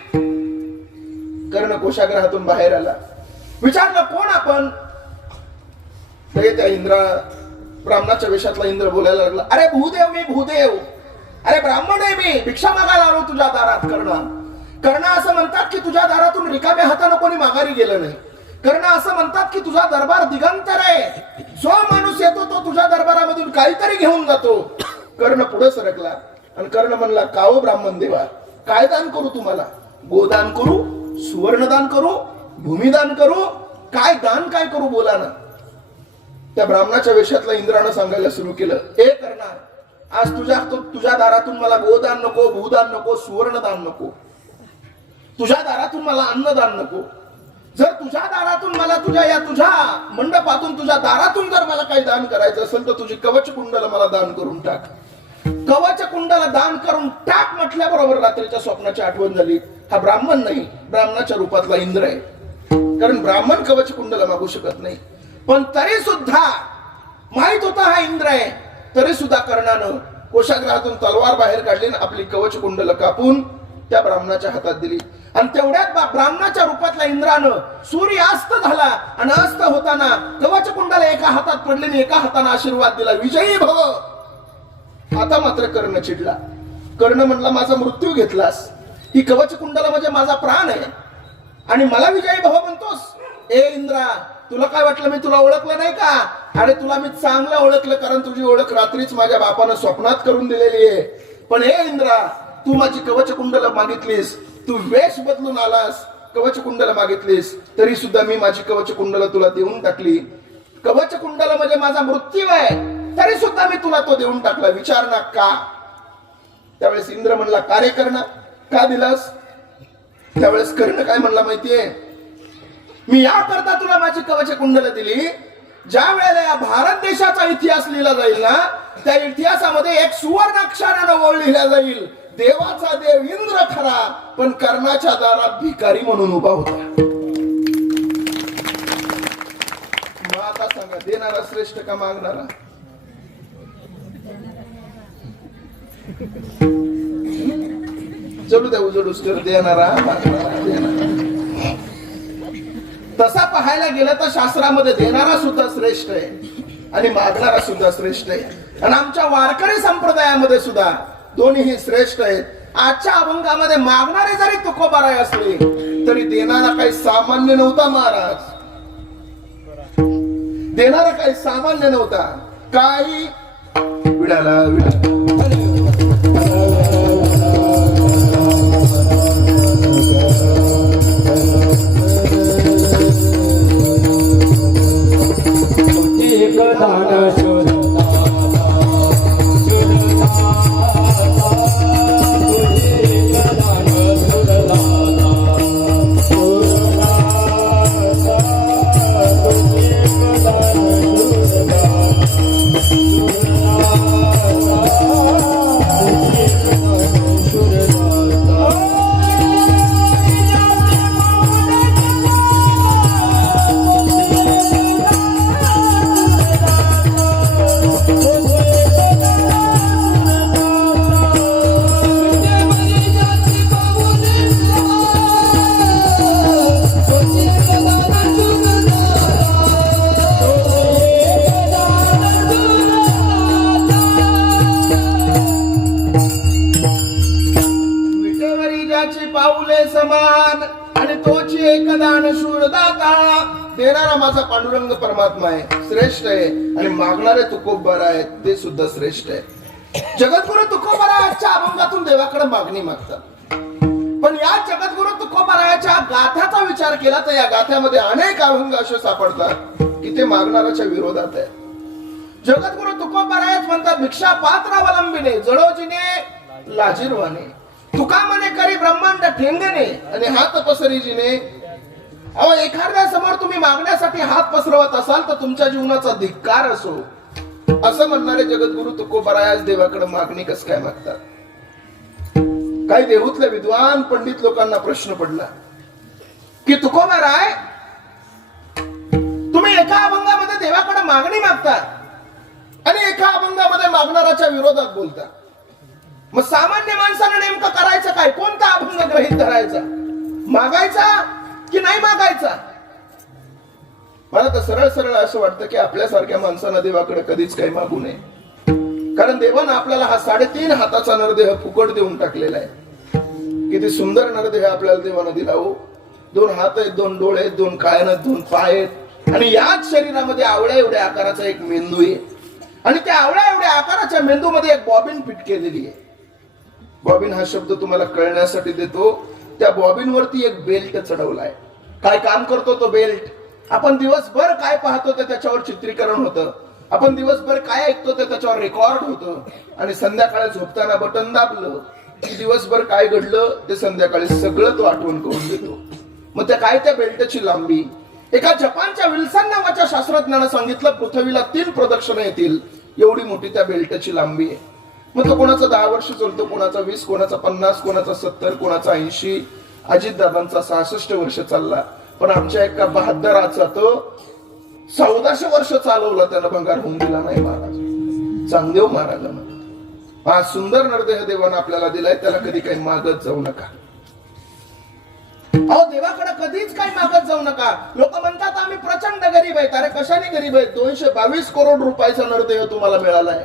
कर्ण कोशागृहातून बाहेर आला. विचारलं कोण आपण? त्या ब्राह्मणाच्या वेशातला इंद्र बोलायला लागला, अरे भूदेव मी भूदेव. अरे ब्राह्मण आहे मी, भिक्षा मागायला आलो तुझ्या दारात. कर्ण असं म्हणतात की तुझ्या दारातून रिकाम्या हातानं कोणी माघारी गेलं नाही. कर्ण असं म्हणतात की तुझा दरबार दिगंतर आहे. जो माणूस येतो तो तुझ्या दरबारामधून काहीतरी घेऊन जातो. कर्ण पुढे सरकला आणि कर्ण म्हणला, काओ ब्राह्मण देवा, काय दान करू तुम्हाला? गोदान करू, सुवर्णदान करू, भूमिदान करू, काय दान काय करू बोला ना. त्या ब्राह्मणाच्या वेशातला इंद्रानं सांगायला सुरू केलं, ए कर्णा, आज तुझ्या दारातून मला गोदान नको, भूदान नको, सुवर्णदान नको. तुझ्या दारातून मला अन्नदान नको. जर तुझ्या दारातून मला तुझ्या मंडपातून तुझ्या दारातून जर मला काही दान करायचं असेल तर तुझी कवच कुंडल मला दान करून टाक. कवच कुंडाला दान करून टाक म्हटल्याबरोबर रात्रीच्या स्वप्नाची आठवण झाली. हा ब्राह्मण नाही, ब्राह्मणाच्या रूपातला इंद्र आहे. कारण ब्राह्मण कवच कुंडाला मागू शकत नाही. पण तरी सुद्धा माहित होता हा इंद्र आहे, तरी सुद्धा कर्णानं कोशाग्रहातून तलवार बाहेर काढली आणि आपली कवच कुंडल कापून त्या ब्राह्मणाच्या हातात दिली. आणि तेवढ्यात ब्राह्मणाच्या रूपातल्या इंद्रानं सूर्य अस्त झाला आणि अस्त होताना कवच कुंडाला एका हातात पडले आणि एका हाताने आशीर्वाद दिला, विजयी भव. आता मात्र कर्ण चिडला. कर्ण म्हणला, माझा मृत्यू घेतलास, ही कवच कुंडला म्हणजे माझा प्राण आहे आणि मला विजयी भव म्हणतोस? ए इंद्रा, तुला काय वाटलं मी तुला ओळखलं नाही का? अरे तुला मी चांगलं ओळखलं, कारण तुझी ओळख रात्रीच माझ्या बापानं स्वप्नात करून दिलेली आहे. पण हे इंद्रा, तू माझी कवच कुंडला मागितलीस, तू वेश बदलून आलास, कवच कुंडला मागितलीस, तरी सुद्धा मी माझी कवच कुंडला तुला देऊन टाकली. कवच कुंडला म्हणजे माझा मृत्यू आहे, तरी सुद्धा मी तुला तो देऊन टाकला. विचार ना का? त्यावेळेस इंद्र म्हणला, का रे कर्ण, का दिलास? त्यावेळेस कर्ण काय म्हणला माहितीये? मी याकरता तुला माझी कवच कुंडला दिली, ज्या वेळेला या भारत देशाचा इतिहास लिहिला जाईल ना, त्या इतिहासामध्ये एक सुवर्णाक्षरानं ओळ लिहिला जाईल, देवाचा देव इंद्र खरा, पण कर्णाच्या दारात भिकारी म्हणून उभा होता. मग आता सांगा, देणारा श्रेष्ठ का मागणारा? चलू द्या उजडूस तर देणारा मागणारा. तसा पाहायला गेलं तर शास्त्रामध्ये देणारा सुद्धा श्रेष्ठ आहे आणि मागणारा सुद्धा श्रेष्ठ आहे. आणि आमच्या वारकरी संप्रदायामध्ये सुद्धा दोन्ही श्रेष्ठ आहेत. आजच्या अभंगामध्ये मागणारे जरी तुकोबाराय असले तरी देणारा काही सामान्य नव्हता महाराज. देणारा काही सामान्य नव्हता. काही विडाला समान आणि तोची एकदान शूरदाता. देणारा माझा पांडुरंग परमात्मा आहे, श्रेष्ठ आहे, आणि मागणारे तुकोबारा आहेत, ते सुद्धा श्रेष्ठ आहे. जगद्गुरु तुकोबारा आजच्या अभंगातून देवाकडे मागणी मागतात. पण या जगद्गुरु तुकोबाराच्या गाथाचा विचार केला तर या गाथ्यामध्ये अनेक अभंग असे सापडतात की ते मागणाऱ्याच्या विरोधात आहे. जगद्गुरु तुकोबारायच म्हणतात, भिक्षा पात्रावलंबीने जळोजीने लाजीरवाने, तुका म्हणे करी ब्रह्मांड ठेंगणे आणि हात पसरीजीने. अहो, एखाद्या समोर तुम्ही मागण्यासाठी हात पसरवत असाल तर तुमच्या जीवनाचा धिक्कार असो, असं म्हणणारे जगद्गुरु तुकोबाराय देवाकडे मागणी कस काय मागतात? काही देहूतल्या विद्वान पंडित लोकांना प्रश्न पडला की तुकोबाराय, तुम्ही एका अभंगामध्ये देवाकडे मागणी मागता आणि एका अभंगामध्ये मागणाऱ्याच्या विरोधात बोलता. मग सामान्य माणसानं नेमकं करायचं काय? कोणता अभंग ग्रहित धरायचा? मागायचा की नाही मागायचा? मला तर सरळ सरळ असं वाटतं की आपल्यासारख्या माणसानं देवाकडे कधीच काही मागू नये. कारण देवानं आपल्याला हा 3.5 हाताचा नरदेह फुकट देऊन टाकलेला आहे. किती सुंदर नरदेह आपल्याला देवानं दिला हो. 2 हात आहेत, 2 डोळे आहेत, 2 कान आहेत, 2 पाय आहेत, आणि याच शरीरामध्ये आवळ्या एवढ्या आकाराचा एक मेंदू आहे. आणि त्या आवळ्या एवढ्या आकाराच्या मेंदूमध्ये एक बॉबिन फिट केलेली आहे. बॉबिन हा शब्द तुम्हाला कळण्यासाठी देतो. त्या बॉबिन वरती एक बेल्ट चढवलाय. काय काम करतो तो बेल्ट? आपण दिवसभर काय पाहतो ते त्याच्यावर चित्रीकरण होतं. आपण दिवसभर काय ऐकतो ते त्याच्यावर रेकॉर्ड होतं. आणि संध्याकाळी झोपताना बटन दाबलं की दिवसभर काय घडलं ते संध्याकाळी सगळं तो आठवण करून देतो. मग त्या बेल्टची लांबी, एका जपानच्या विल्सन नावाच्या शास्त्रज्ञानं सांगितलं, पृथ्वीला 3 प्रदक्षिणा येतील एवढी मोठी त्या बेल्टची लांबी आहे. मग तो कोणाचा 10 वर्ष चालतो, कोणाचा 20, कोणाचा 50, कोणाचा 70, कोणाचा 80. अजितदादांचा 66 वर्ष चालला. पण आमच्या एका बहादराचा तो 1400 वर्ष चालवला, त्याला भंगार होऊन दिला नाही महाराज. चांगदेव महाराजांना हा सुंदर नरदेह देवानं आपल्याला दिलाय, त्याला कधी काही मागत जाऊ नका. अहो, देवाकडे कधीच काही मागत जाऊ नका. लोक म्हणतात आम्ही प्रचंड गरीब आहेत. अरे कशाने गरीब आहेत? 222 करोड रुपयाचा नरदेह तुम्हाला मिळालाय.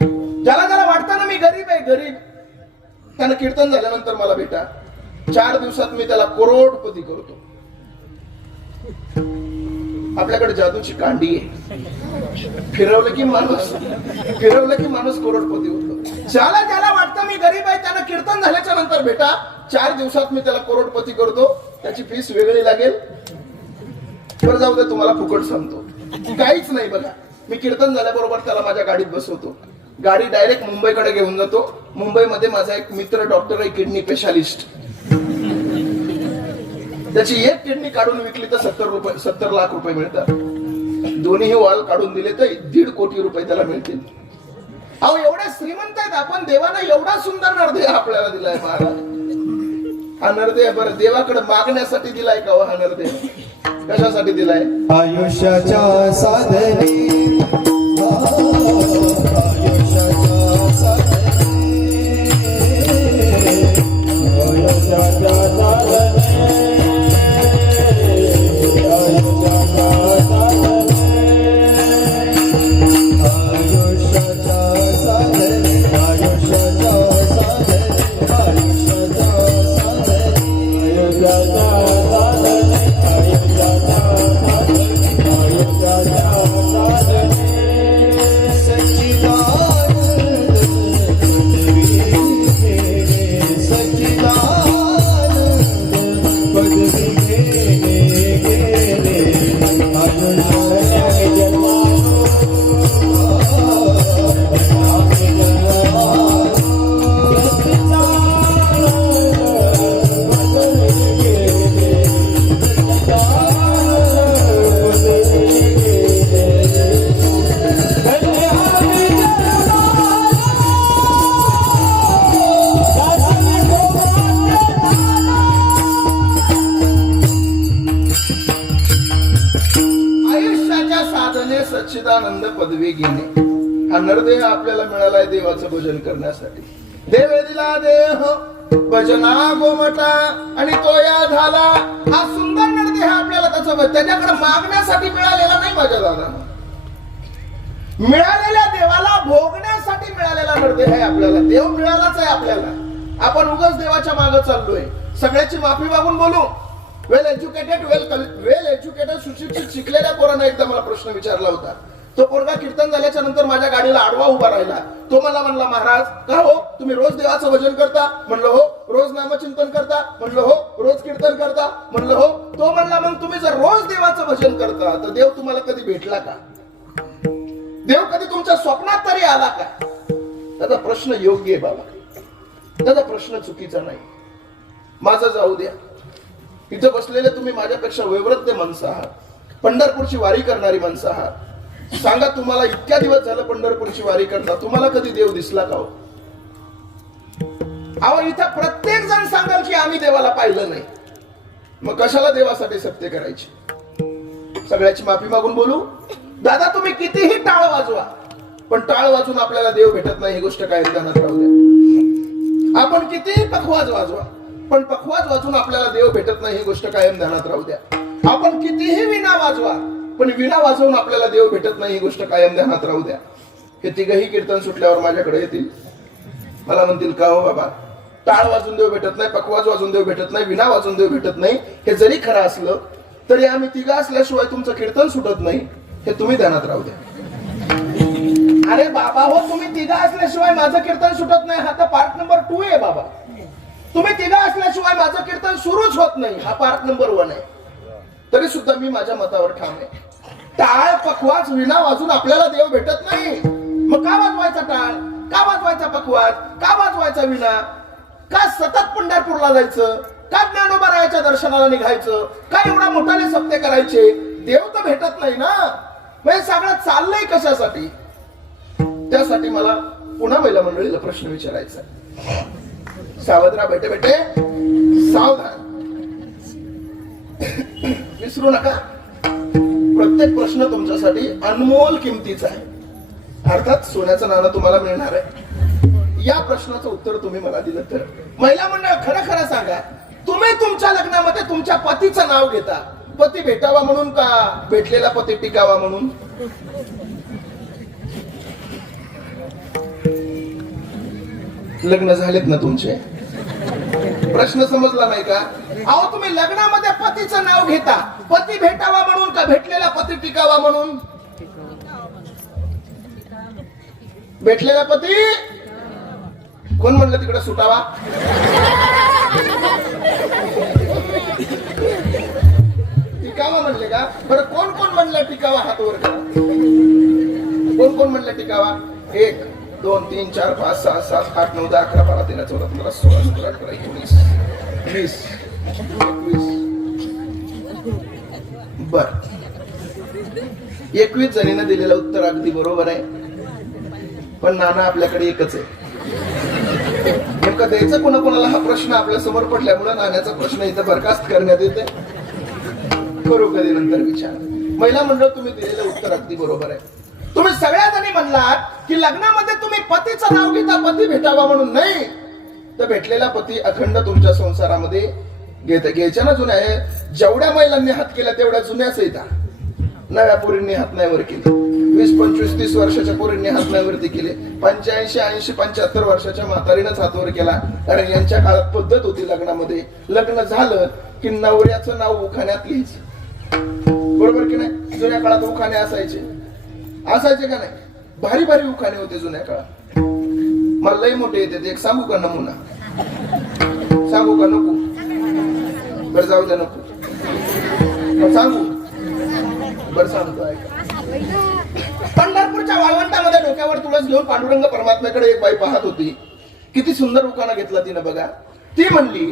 ज्याला ज्याला वाटतं ना मी गरीब आहे, गरीब, त्यानं कीर्तन झाल्यानंतर मला भेटा. 4 दिवसात मी त्याला करोडपती करतो. आपल्याकडे जादूची कांडी आहे. फिरवलं की माणूस करोडपती होतो. ज्याला ज्याला वाटतं मी गरीब आहे त्यानं कीर्तन झाल्याच्या नंतर भेटा. 4 दिवसात मी त्याला करोडपती करतो. त्याची फीस वेगळी लागेल. बरं जाऊ दे, तुम्हाला फुकट सांगतो, काहीच नाही. बघा, मी कीर्तन झाल्याबरोबर त्याला माझ्या गाडीत बसवतो. गाडी डायरेक्ट मुंबईकडे घेऊन जातो. मुंबईमध्ये माझा एक मित्र डॉक्टर आहे, किडनी स्पेशालिस्ट. त्याची एक किडनी काढून विकली तर 70 लाख रुपये मिळतात. दोन्ही वॉल काढून दिले तर 1.5 कोटी रुपये त्याला मिळतील. अहो, एवढे श्रीमंत आहेत आपण. देवानं एवढा सुंदर नरदेह आपल्याला दिलाय महाराज. हा नरदेह बरं देवाकडे मागण्यासाठी दिलाय का? हा नरदेह कशासाठी दिलाय? आयुष्याच्या साधने सच्चिदानंद पदवी घेणे. हा नरदेह आपल्याला मिळालाय देवाचं भजन करण्यासाठी. देवे दिला देह भजना गोमटा आणि तो या झाला. हा सुंदर नरदेह आपल्याला त्याच्याकडे मागण्यासाठी मिळालेला नाही. माझ्या दादानं मिळालेल्या देवाला भोगण्यासाठी मिळालेला नरदेह आहे आपल्याला. देव मिळालाच आहे आपल्याला. आपण उगाच देवाच्या मागे चाललोय. सगळ्याची माफी मागून बोलू. वेल एज्युकेटेड सुशिक्षित शिकलेल्या पोरांना एकदा मला प्रश्न विचारला होता. तो पोरगा कीर्तन झाल्याच्या नंतर माझ्या गाडीला आडवा उभा राहिला. तो म्हणला महाराज का हो तुम्ही रोज देवाचं भजन करता? म्हणलं हो. रोज नामचिंतन करता? म्हणलं हो. रोज कीर्तन करता? म्हणलं हो. तो म्हणला मग तुम्ही जर रोज देवाचं भजन करता तर देव तुम्हाला कधी भेटला का? देव कधी तुमच्या स्वप्नात तरी आला का? त्याचा प्रश्न योग्य आहे बाबा. त्याचा प्रश्न चुकीचा नाही. माझं जाऊ द्या. इथं बसलेले तुम्ही माझ्यापेक्षा वयोवृद्ध माणसं आहात. पंढरपूरची वारी करणारी माणसं आहात. सांगा, तुम्हाला इतक्या दिवस झालं पंढरपूरची वारी करता, तुम्हाला कधी देव दिसला का? अहो, इथं प्रत्येक जण सांगाल की आम्ही देवाला पाहिलं नाही. मग कशाला देवासाठी सत्य करायची? सगळ्याची माफी मागून बोलू. दादा, तुम्ही कितीही टाळ वाजवा, पण टाळ वाजून आपल्याला देव भेटत नाही ही गोष्ट काय ध्यानात राहू द्या. आपण कितीही पखवाज वाजवा, पण पखवाज वाजून आपल्याला देव भेटत नाही ही गोष्ट कायम ध्यानात राहू द्या. आपण कितीही विणा वाजवा, पण विणा वाजवून आपल्याला देव भेटत नाही ही गोष्ट कायम ध्यानात राहू द्या. हे तिघही कीर्तन सुटल्यावर माझ्याकडे येतील. मला म्हणतील का हो बाबा, टाळ वाजून देव भेटत नाही, पखवाज वाजून देव भेटत नाही, विणा वाजून देव भेटत नाही. हे जरी खरं असलं तरी आम्ही तिघ असल्याशिवाय तुमचं कीर्तन सुटत नाही हे तुम्ही ध्यानात राहू द्या. अरे बाबा हो, तुम्ही तिघ असल्याशिवाय माझं कीर्तन सुटत नाही हा तर पार्ट नंबर 2 आहे बाबा. तुम्ही तिघ असल्याशिवाय माझं कीर्तन सुरूच होत नाही हा पार्ट नंबर 1 आहे. तरी सुद्धा मी माझ्या मतावर ठाम आहे. टाळ पखवाज विणा वाजून आपल्याला देव भेटत नाही. मग का वाजवायचा टाळ? का वाजवायचा पखवाज? का वाजवायचा विणा? का सतत पंढरपूरला जायचं? का ज्ञानोबा दर्शनाला निघायचं? का एवढा मोठाले सप्ते करायचे? देव तर भेटत नाही ना. म्हणजे सगळं चाललंय कशासाठी? त्यासाठी मला पुन्हा महिला मंडळीला प्रश्न विचारायचा. सावध राहा बेटे बेटे, सावधान, विसरू नका. प्रत्येक प्रश्न तुमच्यासाठी अनमोल किमतीचा आहे. अर्थात सोन्याचं नाणं तुम्हाला मिळणार आहे. या प्रश्नाचं उत्तर तुम्ही मला दिलं तर. महिला मंडळ, खरं खरं सांगा, तुम्ही तुमच्या लग्नामध्ये तुमच्या पतीचं नाव घेता, पती भेटावा म्हणून का भेटलेला पती टिकावा म्हणून? लग्न झालेत ना तुमचे? प्रश्न समजला नाही का? अहो, तुम्ही लग्नामध्ये पतीचं नाव घेता, पती भेटावा म्हणून का भेटलेला पती टिकावा म्हणून? भेटलेला पती कोण म्हणलं तिकडे सुटावा? टिकावा म्हणले का? बरं, कोण कोण म्हणलं टिकावा? हात वर करा. कोण कोण म्हणलं टिकावा? 1 2 3 4 5 6 7 8 9 10 11 12 13 14 15 16 17 18 19 20 21. बर, 21 जणींना दिलेलं उत्तर अगदी बरोबर आहे. पण नाना आपल्याकडे एकच आहे. नेमकं द्यायचं कोणाकोणाला हा प्रश्न आपल्या समोर पडल्यामुळे नाण्याचा प्रश्न इथं बरखास्त करण्यात येते. करू कधी नंतर विचार. महिला मंडळ, तुम्ही दिलेलं उत्तर अगदी बरोबर आहे. तुम्ही सगळ्या जणी म्हणलात की लग्नामध्ये तुम्ही पतीचं नाव घेता, पती भेटावा म्हणून. नाही तर भेटलेला पती अखंड तुमच्या संसारामध्ये घ्यायच्या ना. जुन्या आहे, जेवढ्या महिलांनी हात केला तेवढ्या जुन्याच येतात. नव्या पोरींनी हात नाही वर केले. 20 25 30 वर्षाच्या पोरींनी हात नाही वरती केले. 85 80 75 वर्षाच्या म्हातारीनंच हातवर केला. कारण यांच्या काळात पद्धत होती लग्नामध्ये, लग्न झालं की नवऱ्याचं नाव उखाण्यात लिहायचं. बरोबर की नाही? जुन्या काळात उखाणे असायचे का नाही? भारी भारी उखाणे होते जुन्या काळात. मला लई मोठे येते. एक सांगू का नमुना? सांगू का नको? बरं, जाऊ द्या, नको सांगू. बरं, सांगतो ऐका. पंढरपूरच्या वाळवंटामध्ये डोक्यावर तुळस घेऊन पांडुरंग परमात्म्याकडे एक बाई पाहत होती. किती सुंदर उखाणा घेतला तिनं बघा. ती म्हणली,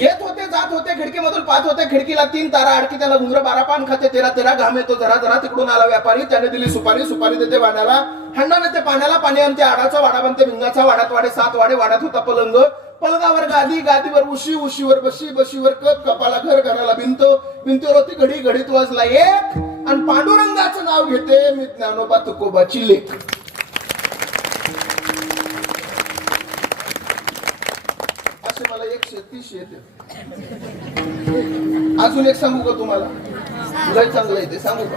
येत होते जात होते खिडकीमधून पाहत होते, खिडकीला 3 तारा अडकी, त्याला घुंगर 12 पान खाते, 13 घाम येतो जरा जरा. तिकडून आला व्यापारी, त्याने दिली सुपारी, सुपारी देते वाड्याला, हंडाने ते पाण्याला पाणी आणते, आडाचा वाडा बनते भिंगाचा, वाड्यात वाडे 7 वाडे, वाड्यात होता पलंग, पलंगावर गादी, गादीवर उशी, उशीवर बशी, बशीवर कप, कपाला घर, घराला भिंत, भिंतीवर होती घडी, घडीत वाजला 1, आणि पांडुरंगाचं नाव घेते, मी ज्ञानोबा तुकोबाची लेख. असे मला 130 येते. अजून एक सांगू का तुम्हाला? लय चांगलं येते, सांगू का?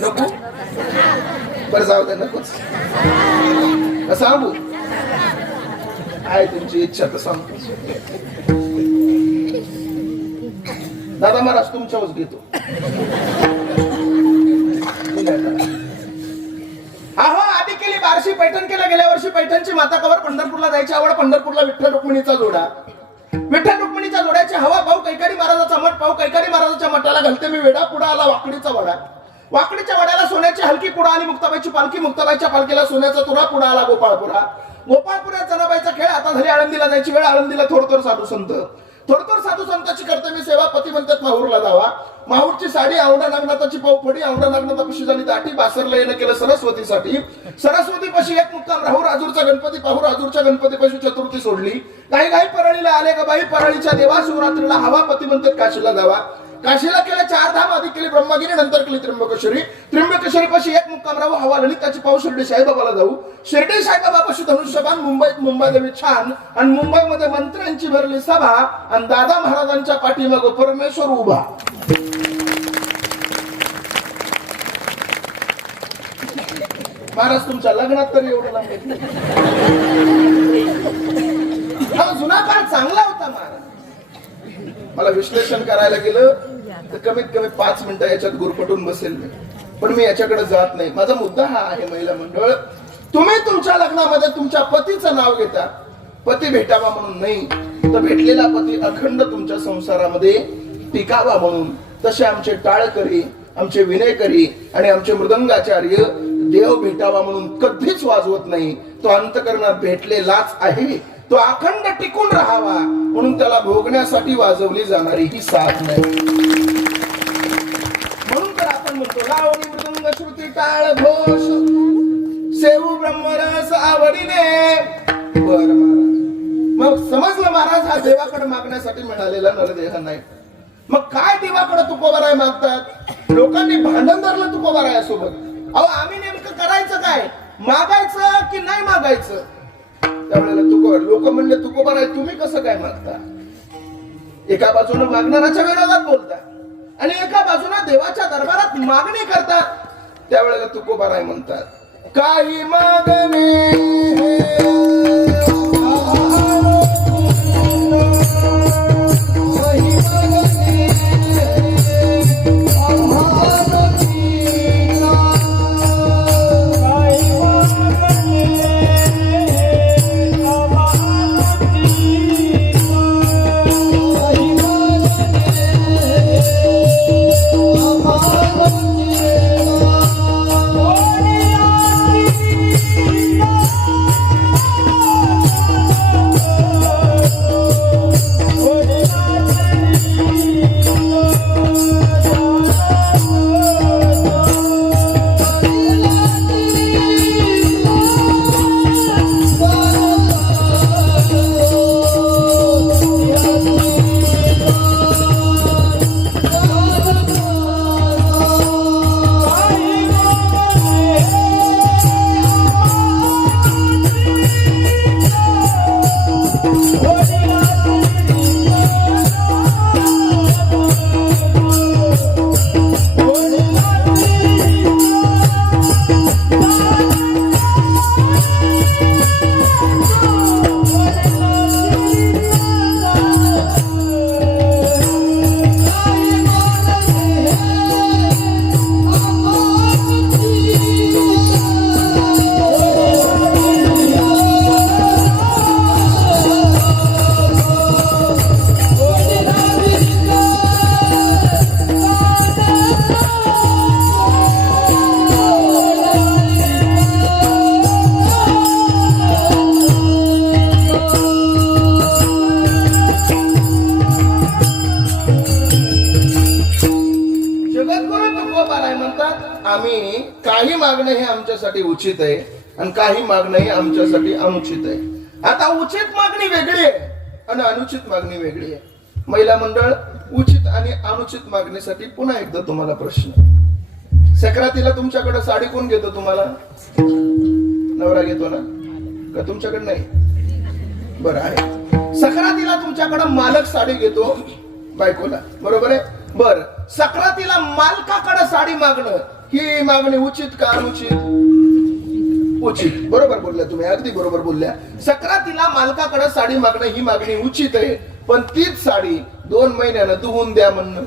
नको? बरं, जाऊ द्या, नकोच. सांगू? आहे तुमची इच्छा तर सांगतो. दादा महाराज तुमच्यावर घेतो. अहो, आधी केली बारशी पैठण केला. गेल्या वर्षी पैठणची माता कवर. पंढरपूरला जायची आवड. पंढरपूरला विठ्ठल रुक्मिणीचा जोडा. विठ्ठल रुक्मिणीच्या जोड्याची हवा पाहू कैकाडी महाराजाचा मठ पाहू. कैकाडी महाराजाच्या मठाला घालते मी वेडा. पुढे आला वाकडीचा वाडा. वाकडीच्या वाड्याला सोन्याची हलकी पुढा आली मुक्ताबाईची पालखी. मुक्ताबाईच्या पालखीला सोन्याचा तुरा. पुढे आला गोपाळपुरा. गोपाळपुरात जनाबाईचा खेळ. आता झाली आळंदीला जायची वेळ. आळंदीला थोडतर साधू संत. थोडतर साधू संतांची करते मी सेवा. पती म्हणतात माहूरला जावा. माहूरची साडी आवडा नागनाथाची पावफडी. आवडा नागनाथापाशी झाली दाटी. बासरला येणं केलं सरस्वतीसाठी. सरस्वती पाशी एक मुक्काम राहू. राजूरचा गणपती पाहू. राजूरच्या गणपती पाशी चतुर्थी सोडली. काही काही परळीला आले का बाई. परळीच्या देवा. शिवरात्रीला हवा. पती म्हणतात काशीला जावा. काशीला केलं 4 धाम. आधी केली ब्रह्मगिरी, नंतर केली त्र्यंबकेश्वरी. त्र्यंबकेश्वरी पाशी एक मुक्काम राहू. हवा ललिताची पाहू. शिर्डी साईबाबाला जाऊ. शिर्डी साईबाबा पाशी धनुष्यबाण. मुंबईत मुंबादेवी छान. आणि मुंबईमध्ये मंत्र्यांची भरली सभा. आणि दादा महाराजांच्या पाठीमागं परमेश्वर उभा. महाराज तुमच्या लग्नात तरी एवढं लागलं. हा जुना काळ चांगला होता महाराज. मला विश्लेषण करायला गेलं तर कमीत कमी 5 मिनिटं याच्यात गुरफटून बसेल मी. पण मी याच्याकडे जात नाही. माझा मुद्दा हा आहे महिला मंडळ, तुम्ही तुमच्या लग्नामध्ये तुमच्या पतीचं नाव घेता. पती भेटावा म्हणून नाही तर भेटलेला पती अखंड तुमच्या संसारामध्ये टिकावा म्हणून. तसे आमचे टाळकरी, आमचे विनयकरी आणि आमचे मृदंगाचार्य देव भेटावा म्हणून कधीच वाजवत नाही. तो अंतकरणात भेटलेलाच आहे. तो अखंड टिकून राहावा म्हणून त्याला भोगण्यासाठी वाजवली जाणारी ही साथ नाही. म्हणून तर आपण म्हणतो लावणी मृदंग श्रुती टाळ घोष सेऊ ब्रह्मरस आवडीने. बर महाराज, मग समजलं महाराज हा देवाकडे मागण्यासाठी मिळालेला नरदेह नाही. मग काय देवाकडे तुकोबाराय मागतात? लोकांनी भांडण धरलं तुकोबाराया सोबत. अहो आम्ही नेमकं करायचं काय? मागायचं की नाही मागायचं? त्यावेळेला लोक म्हणले तुकोबाराय तुम्ही कसं काय मागता? एका बाजूने मागणाऱ्याच्या विरोधात बोलता आणि एका बाजूला देवाच्या दरबारात मागणी करतात. त्यावेळेला तुकोबाराय म्हणतात काही मागणे आम्ही काही मागणं हे आमच्यासाठी उचित आहे आणि काही मागणं हे आमच्यासाठी अनुचित आहे. आता उचित मागणी वेगळी आहे आणि अनुचित मागणी वेगळी आहे. महिला मंडळ, उचित आणि अनुचित मागणीसाठी पुन्हा एकदा तुम्हाला प्रश्न. सक्रातीला तुमच्याकडे साडी कोण घेतो? तुम्हाला नवरा घेतो ना? का तुमच्याकडे नाही? बरं आहे. सक्रातीला तुमच्याकडे मालक साडी घेतो बायकोला, बरोबर आहे? बर, सक्रातीला मालकाकडे साडी मागणं ही मागणी उचित का अनुचित? उचित. बरोबर बोलल्या तुम्ही, अगदी बरोबर बोलल्या. सक्रातीला मालकाकडे साडी मागणं ही मागणी उचित आहे, पण तीच साडी 2 महिन्यानं धुवून द्या म्हणणं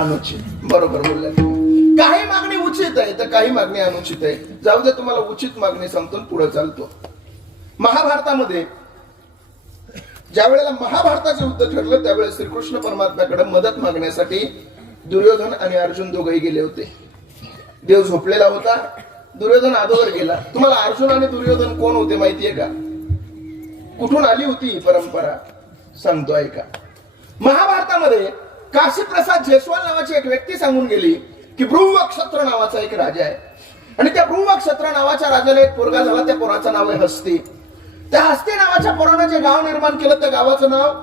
अनुचित. बरोबर बोलल्या तुम्ही. काही मागणी उचित आहे तर काही मागणी अनुचित आहे. जाऊ दे, तुम्हाला उचित मागणी सांगतो पुढे चालतो. महाभारतामध्ये ज्या वेळेला महाभारताचं युद्ध ठरलं त्यावेळेस श्रीकृष्ण परमात्म्याकडे मदत मागण्यासाठी दुर्योधन आणि अर्जुन दोघेही गेले होते. देव झोपलेला होता, दुर्योधन अधोवर गेला. तुम्हाला अर्जुन आणि दुर्योधन कोण होते माहितीये का? कुठून आली होती ही परंपरा सांगतो ऐका. महाभारतामध्ये काशीप्रसाद जयस्वाल नावाची एक व्यक्ती सांगून गेली की भृवक्षत्र नावाचा एक राजा आहे आणि त्या भृवक्षत्र नावाच्या राजाला एक पोरगा झाला. त्या पोराचं नाव आहे हस्ती. त्या हस्ती नावाच्या पोरानं जे गाव निर्माण केलं त्या गावाचं नाव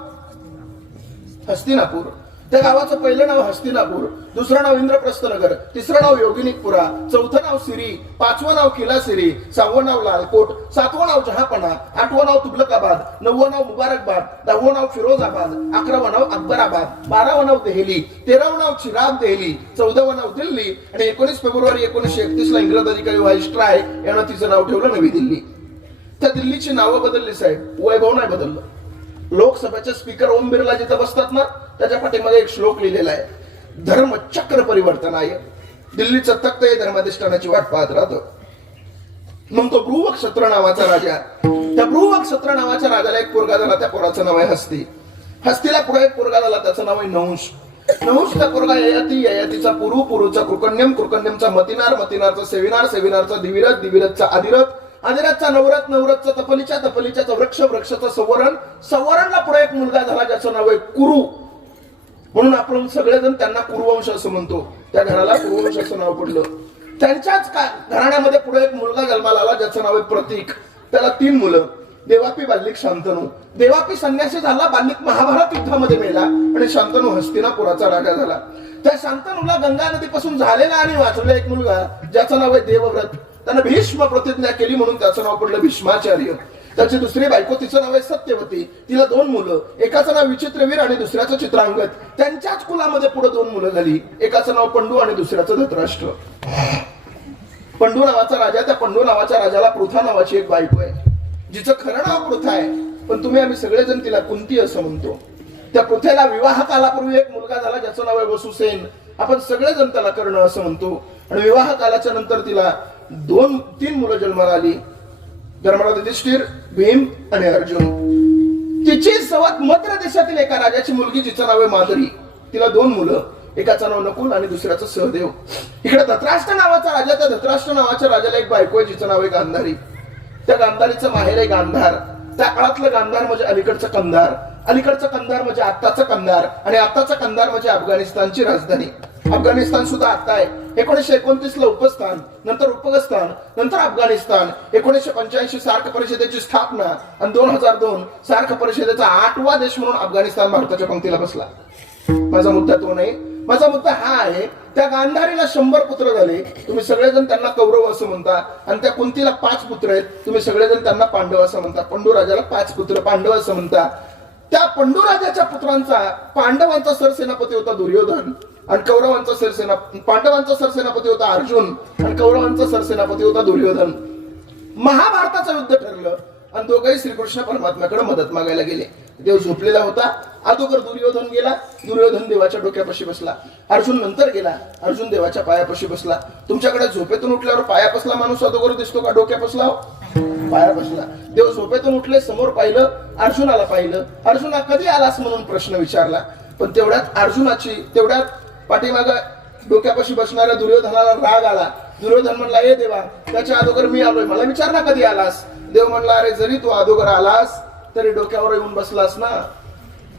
हस्तिनापूर. त्या गावाचं पहिलं नाव हस्तिनापूर, दुसरं नाव इंद्रप्रस्थनगर, तिसरं नाव योगिनिकपुरा, चौथं नाव सिरी, 5वं नाव किलासिरी, 6वं नाव लालकोट, 7वं नाव जहापना, 8वं नाव तुगलकाबाद, 9वं नाव मुबारकबाद, 10वं नाव फिरोजाबाद, 11वं नाव अकबराबाद, 12वं नाव देहली, 13वं नाव चिराग देहली, 14वं नाव दिल्ली आणि 19 फेब्रुवारी 1931 ला इंग्रज अधिकारी व्हाईसराय यानं तिचं नाव ठेवलं नवी दिल्ली. त्या दिल्लीची नावं बदलली साहेब, वैभव नाही बदललं. लोकसभेचे स्पीकर ओम बिर्ला जिथं बसतात ना त्याच्या पाठीमध्ये एक श्लोक लिहिलेला आहे, धर्मचक्र परिवर्तन आहे. दिल्लीचं तख्त हे धर्माधिष्ठानाची वाट पाहत राहतो. मग तो भृवक्षत्र नावाचा राजा, त्या भृवक्षत्र नावाच्या राजाला एक पोरगा झाला. त्या पोराचं नाव आहे हस्ती. हस्तीला पुढे एक पोरगा झाला, त्याचं नाव आहे नहुष. नहुषचा पोरगा ययाती, ययातीचा पुरु, पुरुचा कृकण्यम, कृकण्यमचा मतिनार, मतिनारचा सेविनार, सेविनारचा दिविरथ, दिविरथचा अधिरथ, अधिरथचा नवरथ, नवरथचा तपलीचा, तपलीचा वृक्ष, वृक्षाचा सवरण, सवरणला पुढे एक मुलगा झाला ज्याचं नाव आहे कुरु. म्हणून आपण सगळेजण त्यांना कुरुवंश असं म्हणतो. त्या घराला कुरुवंश असं नाव पडलं. त्यांच्याच घराण्यामध्ये पुढे एक मुलगा जन्माला आला ज्याचं नाव आहे प्रतीक. त्याला 3 मुलं, देवापी, बाल्लिक, शांतनू. देवापी संन्यासी झाला, बाल्लिक महाभारत युद्धामध्ये मेला आणि शांतनू हस्तिनापुराचा राजा झाला. त्या शांतनूला गंगा नदीपासून झालेला आणि वाचलेला एक मुलगा ज्याचं नाव आहे देवव्रत. त्यानं भीष्म प्रतिज्ञा केली म्हणून त्याचं नाव पडलं भीष्माचार्य. त्याची दुसरी बायको, तिचं नाव आहे सत्यवती. तिला 2 मुलं, एकाचं नाव विचित्रवीर आणि दुसऱ्याचं चित्रांगद. त्यांच्याच कुलामध्ये पुढे 2 मुलं झाली, एकाचं नाव पंडू आणि दुसऱ्याचं धृतराष्ट्र. पंडू नावाचा राजा, त्या पंडू नावाच्या राजाला पृथा नावाची एक बायको आहे जिचं खरं नाव पृथा आहे, पण आम्ही सगळेजण तिला कुंती असं म्हणतो. त्या पृथेला विवाह कालापूर्वी एक मुलगा झाला ज्याचं नाव आहे वसुसेन. आपण सगळेजण त्याला कर्ण असं म्हणतो. आणि विवाह कालाच्या नंतर तिला 2-3 मुलं जन्माला आली, धर्मराज युधिष्ठिर, भीम आणि अर्जुन. तिची सवत मद्र देशातील एका राजाची मुलगी जिचं नाव आहे मादरी. तिला 2 मुलं, एकाचं नाव नकुल आणि दुसऱ्याचं सहदेव. इकडे धृतराष्ट्र नावाचा राजा, त्या धृतराष्ट्र नावाच्या राजाला एक बायको आहे जिचं नाव आहे गांधारी. त्या गांधारीचं माहेर आहे गांधार. त्या काळातलं गांधार म्हणजे अलीकडचं कंधार, अलीकडचं कंधार म्हणजे आत्ताचं कंधार, आणि आत्ताचं कंधार म्हणजे अफगाणिस्तानची राजधानी. अफगाणिस्तान सुद्धा आता आहे. 1929 ला उपस्थान, नंतर उपस्थान, नंतर अफगाणिस्तान. 1985 सार्क परिषदेची स्थापना आणि 2002 सार्क परिषदेचा 8वा देश म्हणून अफगाणिस्तान भारताच्या पंक्तीला बसला. माझा मुद्दा तो नाही, माझा मुद्दा हा आहे, त्या गांधारीला 100 पुत्र झाले, तुम्ही सगळेजण त्यांना कौरव असं म्हणता. आणि त्या कुंतीला 5 पुत्र आहेत, तुम्ही सगळेजण त्यांना पांडव असं म्हणता. पंडू राजाला 5 पुत्र, पांडव असं म्हणता. त्या पंडू राजाच्या पुत्रांचा, पांडवांचा सरसेनापती होता दुर्योधन आणि कौरवांचा पांडवांचा सरसेनापती होता अर्जुन आणि कौरवांचा सरसेनापती होता दुर्योधन. महाभारताचं युद्ध ठरलं आणि दोघंही श्रीकृष्ण परमात्म्याकडे मदत मागायला गेले. देव झोपलेला होता. अगोदर दुर्योधन गेला, दुर्योधन देवाच्या डोक्यापाशी बसला. अर्जुन नंतर गेला, अर्जुन देवाच्या पायापाशी बसला. तुमच्याकडे झोपेतून उठल्यावर पाया बसला माणूस अगोदर दिसतो का डोक्या बसला? पाया बसला. देव झोपेतून उठले, समोर पाहिलं, अर्जुनाला पाहिलं. अर्जुना कधी आलास म्हणून प्रश्न विचारला. पण तेवढ्यात पाठीमाग डोक्यापाशी बसणाऱ्या दुर्योधनाला राग आला. दुर्योधन म्हणला, ए देवा, त्याच्या अगोदर मी आलोय, मला विचार ना कधी आलास. देव म्हणला, अरे जरी तू अगोदर आलास तरी डोक्यावर येऊन बसलास ना,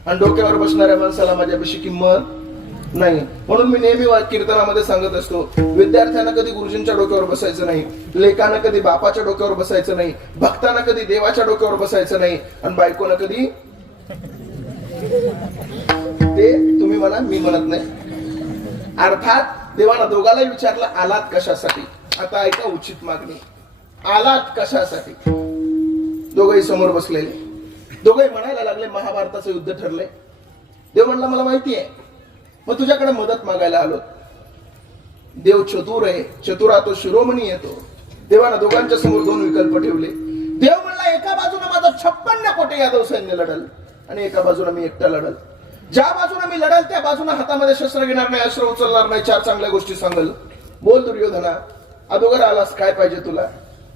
आणि डोक्यावर बसणाऱ्या माणसाला माझ्यापाशी किंमत नाही. म्हणून मी नेहमी कीर्तनामध्ये सांगत असतो, विद्यार्थ्यांना कधी गुरुजींच्या डोक्यावर बसायचं नाही, लेकानं कधी बापाच्या डोक्यावर बसायचं नाही, भक्तांना कधी देवाच्या डोक्यावर बसायचं नाही, आणि बायकोनं कधी, ते तुम्ही म्हणा, मी म्हणत नाही. अर्थात देवाला दोघालाही विचारलं, आलात कशासाठी? आता ऐका उचित मागणी, आलात कशासाठी? दोघंही समोर बसलेले, दोघंही म्हणायला लागले, महाभारताचं युद्ध ठरलंय. देव म्हणला, मला माहिती आहे, मग तुझ्याकडे मदत मागायला आलो. देव चतुर आहे, चतुरा तो शिरोमणी येतो. देवानं दोघांच्या समोर 2 विकल्प ठेवले. देव म्हणला, एका बाजूला माझं 56 कोटी यादव सैन्य लढल आणि एका बाजूला मी एकटा लढल. ज्या बाजूने मी लढल त्या बाजूने हातामध्ये शस्त्र घेणार नाही, अस्त्र उचलणार नाही, 4 चांगल्या गोष्टी सांगल. बोल दुर्योधना, अगोदर आलास, काय पाहिजे तुला?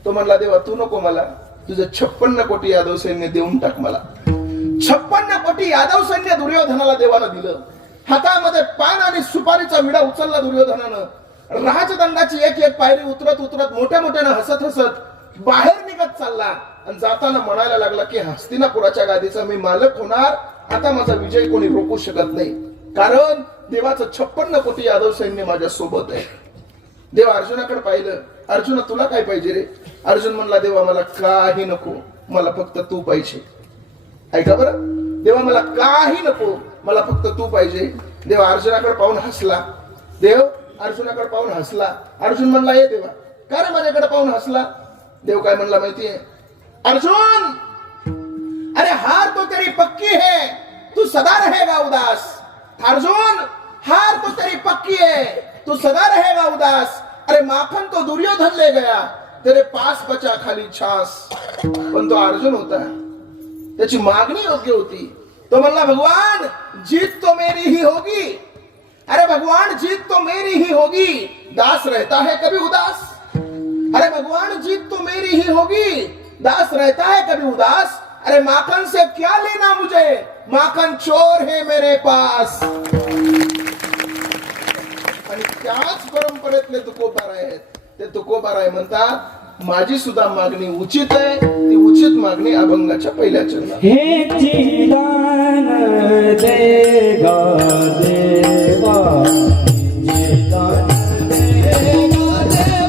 तो म्हणला, देवा तू नको मला, तुझं 56 कोटी यादव सैन्य देऊन टाक मला. 56 कोटी यादव सैन्य दुर्योधनाला देवानं दिलं. हातामध्ये पान आणि सुपारीचा विडा उचलला दुर्योधनानं. राजदंडाची एक पायरी उतरत उतरत मोठ्यानं हसत बाहेर निघत चालला आणि जाताना म्हणायला लागला की हस्तिनापुराच्या गादीचा मी मालक होणार. आता माझा विजय कोणी रोखू शकत नाही, कारण देवाचं 56 कोटी यादव सैन्य माझ्या सोबत आहे. देव अर्जुनाकडे पाहिलं, अर्जुना तुला काय पाहिजे रे? अर्जुन म्हणला, देवा मला काही नको, मला फक्त तू पाहिजे. ऐका बरं, देवा मला काही नको, मला फक्त तू पाहिजे. देव अर्जुनाकडे पाहून हसला. देव अर्जुनाकडे पाहून हसला. अर्जुन म्हणला, हे देवा का रे माझ्याकडे पाहून हसला? देव काय म्हणला माहितीये? अर्जुन, अरे हार तो तेरी पक्की है, तू सदा रहेगा उदास. अर्जुन, हार तो तेरी पक्की है, तू सदा रहेगा उदास. अरे माखन तो दुर्योधन ले गया, तेरे पास बचा खाली छास. पण तो अर्जुन होता, त्याची मागणी योग्य होती. तो म्हणला, भगवान जीत तो मेरी ही होगी. अरे भगवान जीत तो मेरी ही होगी, दास रहता है कभी उदास. अरे भगवान जीत तो मेरी ही होगी, दास रहता है कभी उदास. अरे माखन से क्या लेना मुझे, माखन चोर है मेरे पास. आणि त्याच परंपरेतले तुकोबाराय आहेत. ते तुकोबाराय म्हणतात, माझी सुद्धा मागणी उचित आहे, ती उचित मागणी अभंगाच्या पहिल्या चरणात. हे चिदान देगा देवा, चिदान देगा देवा.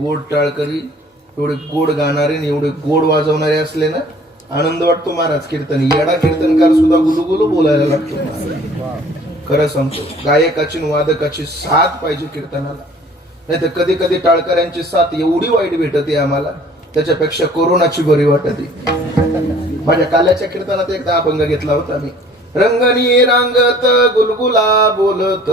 गोड टाळकरी, एवढे गोड गाणारे आणि एवढे गोड वाजवणारे असले ना, आनंद वाटतो महाराज. कीर्तन येडा कीर्तनकार सुद्धा गुलुगुलू बोलायला लागतो. खरं सांगतो, गायकाची आणि वादकाची साथ पाहिजे कीर्तनाला. नाही तर कधी कधी टाळकऱ्यांची साथ एवढी वाईट भेटते आम्हाला, त्याच्यापेक्षा कोरोनाची बरी वाटते. माझ्या काल्याच्या कीर्तनात एकदा अभंग घेतला होता मी. रंगनी रांगत गुलगुला बोलत,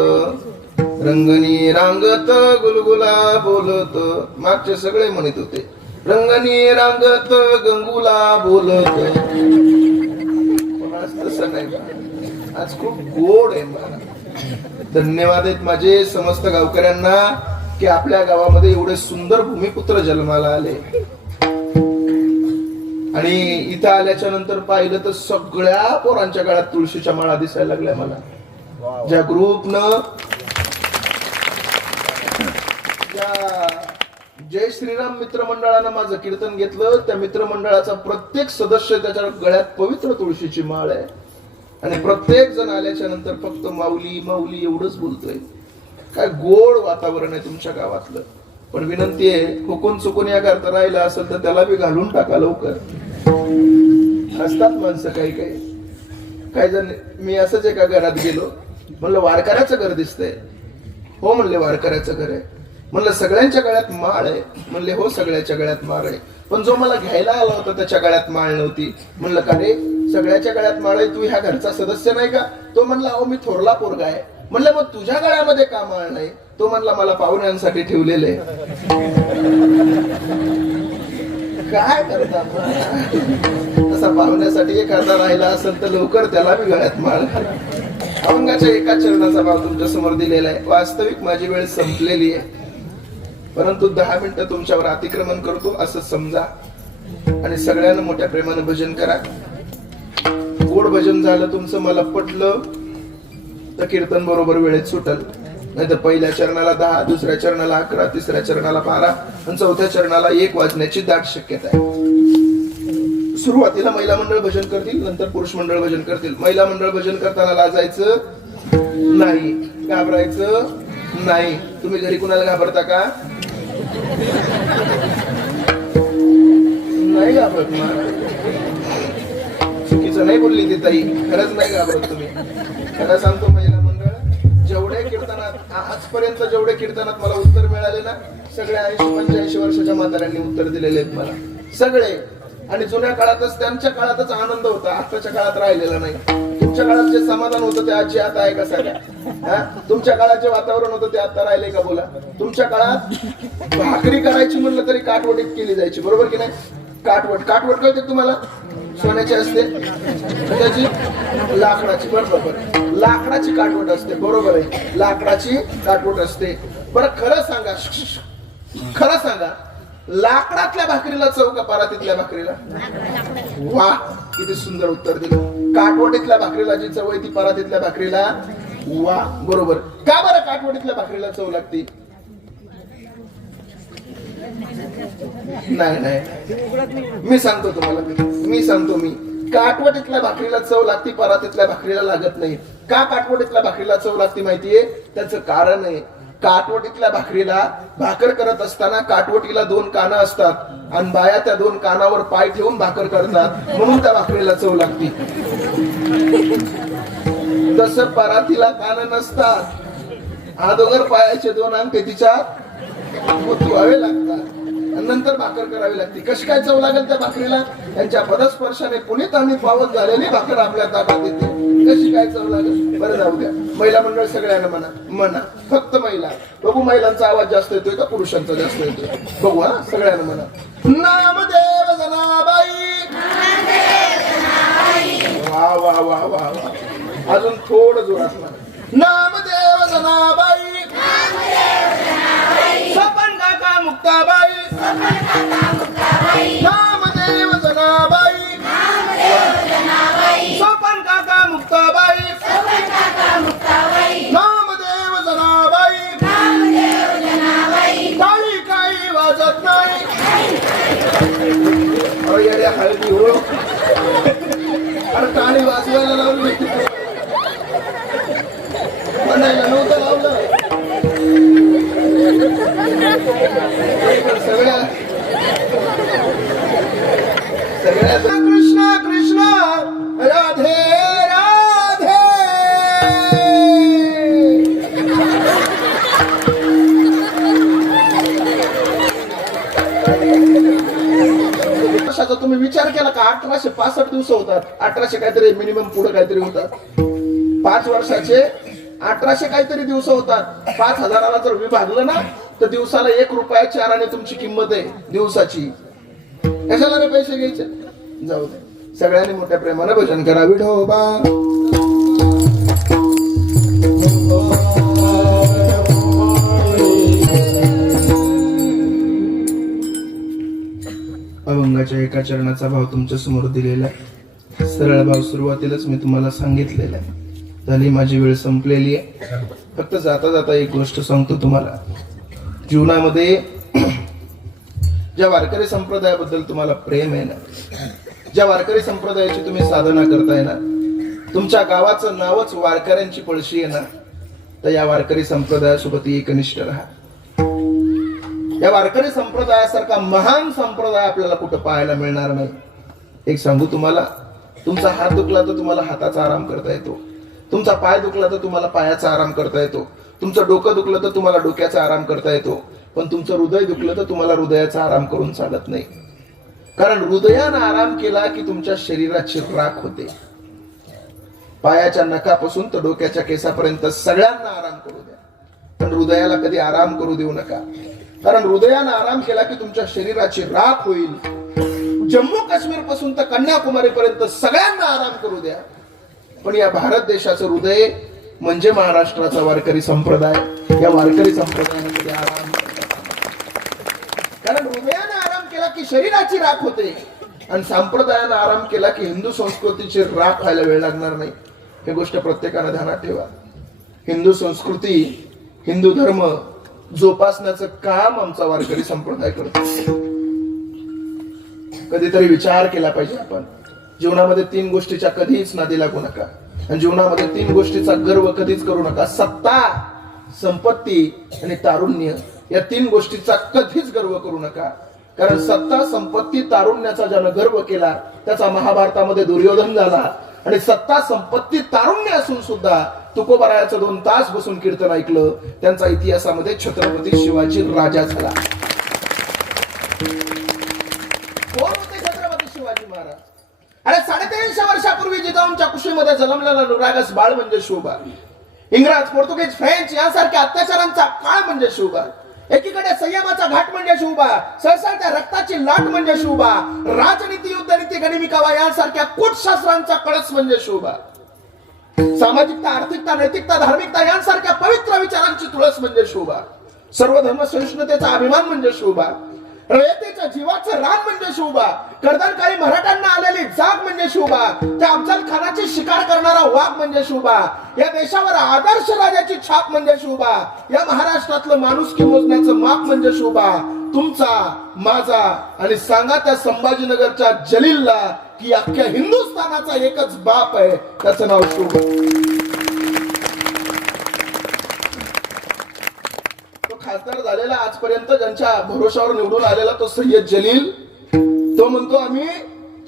रंगनी रांगत गुलगुला बोलत. मागचे सगळे म्हणत होते रंगनी रांगत गंगुला बोलत. पण आज तसं नाही बा. आज खूप गोड आहे मला. धन्यवाद आहेत माझे समस्त गावकऱ्यांना की आपल्या गावामध्ये एवढे सुंदर भूमिपुत्र जन्माला आले. आणि इथं आल्याच्या नंतर पाहिलं तर सगळ्या पोरांच्या काळात तुळशीच्या माळा दिसायला लागल्या मला. ज्या ग्रुपनं जय श्रीराम मित्र मंडळानं माझं कीर्तन घेतलं, त्या मित्रमंडळाचा प्रत्येक सदस्य त्याच्या गळ्यात पवित्र तुळशीची माळ आहे. आणि प्रत्येक जण आल्याच्या नंतर फक्त माऊली माऊली एवढंच बोलतोय. काय गोड वातावरण आहे तुमच्या गावातलं. पण विनंती आहे, हुकून चुकून या करता राहिला असेल तर त्याला बी घालून टाका लवकर. असतात माणसं काही काही जण. मी असंच एका घरात गेलो, म्हणलं वारकऱ्याचं घर दिसतंय. हो म्हणले वारकऱ्याचं घर आहे. म्हणलं सगळ्यांच्या गळ्यात माळ आहे. म्हणले हो सगळ्याच्या गळ्यात माळ आहे. पण जो मला घ्यायला आला होता त्याच्या गळ्यात माळ नव्हती. म्हणलं का रे सगळ्याच्या गळ्यात माळ आहे, तू ह्या घरचा सदस्य नाही का? तो म्हणला अहो मी थोरला पोरगा आहे. म्हणलं मग तुझ्या गळ्यामध्ये का माळ नाही? तो म्हणला मला पाहुण्यांसाठी ठेवलेले. काय करता तसा पाहुण्यासाठी एखादा राहिला असेल तर लवकर त्याला बी गळ्यात माळ घाला. अभंगाच्या एका चरणाचा भाव तुमच्या समोर दिलेला आहे. वास्तविक माझी वेळ संपलेली आहे, परंतु 10 मिनिटं तुमच्यावर अतिक्रमण करतो असं समजा. आणि सगळ्यांना मोठ्या प्रेमानं भजन करा. गोड भजन झालं तुमचं, मला पटलं तर कीर्तन बरोबर वेळेत सुटल. नाही तर पहिल्या चरणाला 10, दुसऱ्या चरणाला 11, तिसऱ्या चरणाला 12 आणि चौथ्या चरणाला 1 वाजण्याची दाट शक्यता आहे. सुरुवातीला महिला मंडळ भजन करतील, नंतर पुरुष मंडळ भजन करतील. महिला मंडळ भजन करताना लाजायचं नाही, घाबरायचं नाही. तुम्ही घरी कुणाला घाबरता का? नाही घाबरत. चुकीचं नाही बोलली ती ताई, खरंच नाही घाबरत तुम्ही. खरं सांगतो, महिला मंडळ जेवढे कीर्तनात आजपर्यंत जेवढे कीर्तनात मला उत्तर मिळाले ना, सगळे 80-85 वर्षाच्या म्हाताऱ्यांनी उत्तर दिलेले आहेत मला, सगळे. आणि जुन्या काळातच त्यांच्या काळातच आनंद होता, आताच्या काळात राहिलेला नाही. तुमच्या काळात जे समाधान होतं ते आजची आता आहे का सगळ्या? तुमच्या काळात जे वातावरण होतं ते आता राहिले का? बोला. तुमच्या काळात भाकरी करायची म्हणलं तरी काठवटीत केली जायची, बरोबर की नाही? काठवट कळते तुम्हाला? सोन्याची असते त्याची, लाकडाची. बरोबर, लाकडाची काठवट असते. बरोबर आहे, लाकडाची काठवट असते. बरं खरं सांगा, खरं सांगा, लाकडातल्या भाकरीला चव का परातीतल्या भाकरीला? वा, किती सुंदर उत्तर दिलं. काठवटीतल्या भाकरीला जी चव आहे ती परातीतल्या भाकरीला. वा, बरोबर. का बरं काठवटीतल्या भाकरीला चव लागते? नाही, मी सांगतो तुम्हाला. मी काठवटीतल्या भाकरीला चव लागती, परातीतल्या भाकरीला लागत नाही. का काठवटीतल्या भाकरीला चव लागती माहितीये? त्याचं कारण आहे, काठवटीतल्या भाकरीला भाकर करत असताना काठवटीला 2 कानं असतात आणि बाया त्या 2 कानावर पाय ठेवून भाकर करतात, म्हणून त्या भाकरीला चव लागती. तसं परातीला कानं नसतात, अगोदर पायाचे 2 अंगठे तिच्यात गुंतवावे लागतात आणि नंतर भाकर करावी लागते. कशी काय चव लागेल त्या भाकरीला? त्यांच्या पदस्पर्शाने पुनीत आणि पावत झालेली भाकर आपल्या ताटात येते. कशी काय चव लागेल? बरं जाऊ द्या. महिला मंडळ सगळ्यांना म्हणा, फक्त महिला. बघू महिलांचा आवाज जास्त येतोय का पुरुषांचा जास्त येतोय? बघू. हा, सगळ्यांना म्हणा, नामदेव जनाबाई. वा वा वा वा वा. अजून थोडं जोरात म्हणा, नामदेव जनाबाई. सपन काका मुक्ताबाई. नामदेव जनाबाई. सपन काका मुक्ताबाई. नामदेव जनाबाई. टाळी काही वाजत नाही. अरे हळदी हो, अरे टाळी वाजवायला लावली, म्हणायला नव्हतं लावलं. वर्षाचा तुम्ही विचार केला का 1865 दिवस होतात, 1800 काहीतरी मिनिमम पुढे काहीतरी होतात, 5 वर्षाचे 1800 काहीतरी दिवस होतात. 5000ला जर विभागलं ना तर दिवसाला 1 रुपया 4 आणे तुमची किंमत आहे दिवसाची. कशाला रे पैसे घ्यायचे, जाऊ दे. सगळ्यांनी मोठ्या प्रेमाने भजन करा. विठोबा अभंगाच्या एका चरणाचा भाव तुमच्या समोर दिलेला आहे. सरळ भाव सुरुवातीलाच मी तुम्हाला सांगितलेला आहे. झाली माझी वेळ संपलेली आहे. फक्त जाता जाता एक गोष्ट सांगतो तुम्हाला. जीवनामध्ये ज्या वारकरी संप्रदायाबद्दल तुम्हाला प्रेम आहे ना, ज्या वारकरी संप्रदायाची तुम्ही साधना करताय ना, तुमच्या गावाचं नावच वारकऱ्यांची पळशी आहे ना, तर या वारकरी संप्रदायासोबत एकनिष्ठ राहा. या वारकरी संप्रदायासारखा महान संप्रदाय आपल्याला कुठं पाहायला मिळणार नाही. एक सांगू तुम्हाला, तुमचा हात दुखला तर तुम्हाला हाताचा आराम करता येतो, तुमचा पाय दुखला तर तुम्हाला पायाचा आराम करता येतो, तुमचं डोकं दुखलं तर तुम्हाला डोक्याचा आराम करता येतो, पण तुमचं हृदय दुखलं तर तुम्हाला हृदयाचा आराम करून चालत नाही. कारण हृदयानं आराम केला की तुमच्या शरीराची राख होते. पायाच्या नखापासून तर डोक्याच्या केसापर्यंत सगळ्यांना आराम करू द्या, पण हृदयाला कधी आराम करू देऊ नका. कारण हृदयानं आराम केला की तुमच्या शरीराची राख होईल. जम्मू काश्मीर पासून तर कन्याकुमारी पर्यंत सगळ्यांना आराम करू द्या, पण या भारत देशाचं हृदय म्हणजे महाराष्ट्राचा वारकरी संप्रदाय. या वारकरी संप्रदायाने कधी आराम, कारण हृदयानं आराम केला की शरीराची राख होते, आणि संप्रदायानं आराम केला की हिंदू संस्कृतीची राख व्हायला वेळ लागणार नाही. ही गोष्ट प्रत्येकानं ध्यानात ठेवा. हिंदू संस्कृती, हिंदू धर्म जोपासण्याचं काम आमचा वारकरी संप्रदाय करतो. कधीतरी विचार केला पाहिजे आपण. जीवनामध्ये 3 गोष्टीच्या कधीच नादी लागू नका, आणि जीवनामध्ये 3 गोष्टीचा गर्व कधीच करू नका. सत्ता, संपत्ती आणि तारुण्य, या 3 गोष्टीचा कधीच गर्व करू नका. कारण सत्ता, संपत्ती, तारुण्याचा ज्यानं गर्व केला त्याचा महाभारतामध्ये दुर्योधन झाला. आणि सत्ता, संपत्ती, तारुण्य असून सुद्धा तुकोबारायाचं 2 तास बसून कीर्तन ऐकलं, त्यांचा इतिहासामध्ये छत्रपती शिवाजी राजा झाला. कोण होते छत्रपती शिवाजी महाराज? अरे 350 वर्षापूर्वी जिजाऊंच्या कुशीमध्ये जन्मलेला नुरागस बाळ म्हणजे शिवबा. इंग्रज, पोर्तुगीज, फ्रेंच यासारख्या अत्याचारांचा काळ म्हणजे शिवबा. एकीकडे संयमाचा घाट म्हणजे शिवबा, सहसाच्या रक्ताची लाट म्हणजे शिवबा, राजनीती, युद्धनीती, गणिमिकावा यांसारख्या कूटशास्त्रांचा कळस म्हणजे शिवबा, सामाजिकता, आर्थिकता, नैतिकता, धार्मिकता यांसारख्या पवित्र विचारांची तुळस म्हणजे शिवबा, सर्व धर्म सहिष्णुतेचा अभिमान म्हणजे शिवबा, रयतेच्या जीवाचं रान म्हणजे शिवबा, कर्दनकारी मराठ्यांना आलेली जाग म्हणजे शिवबा, त्या अफजल खानाची शिकार करणारा वाघ म्हणजे शिवबा, या देशावर आदर्श राजाची छाप म्हणजे शिवबा, या महाराष्ट्रातलं माणुसकी मोजण्याचं माप म्हणजे शिवबा. तुमचा, माझा आणि सांगा त्या संभाजीनगरच्या जलीलला की अख्ख्या हिंदुस्थानाचा एकच बाप आहे, त्याचं नाव शिवबा. खासदार झालेला आजपर्यंत ज्यांच्या भरोशावर निवडून आलेला तो सय्यद जलील, तो म्हणतो आम्ही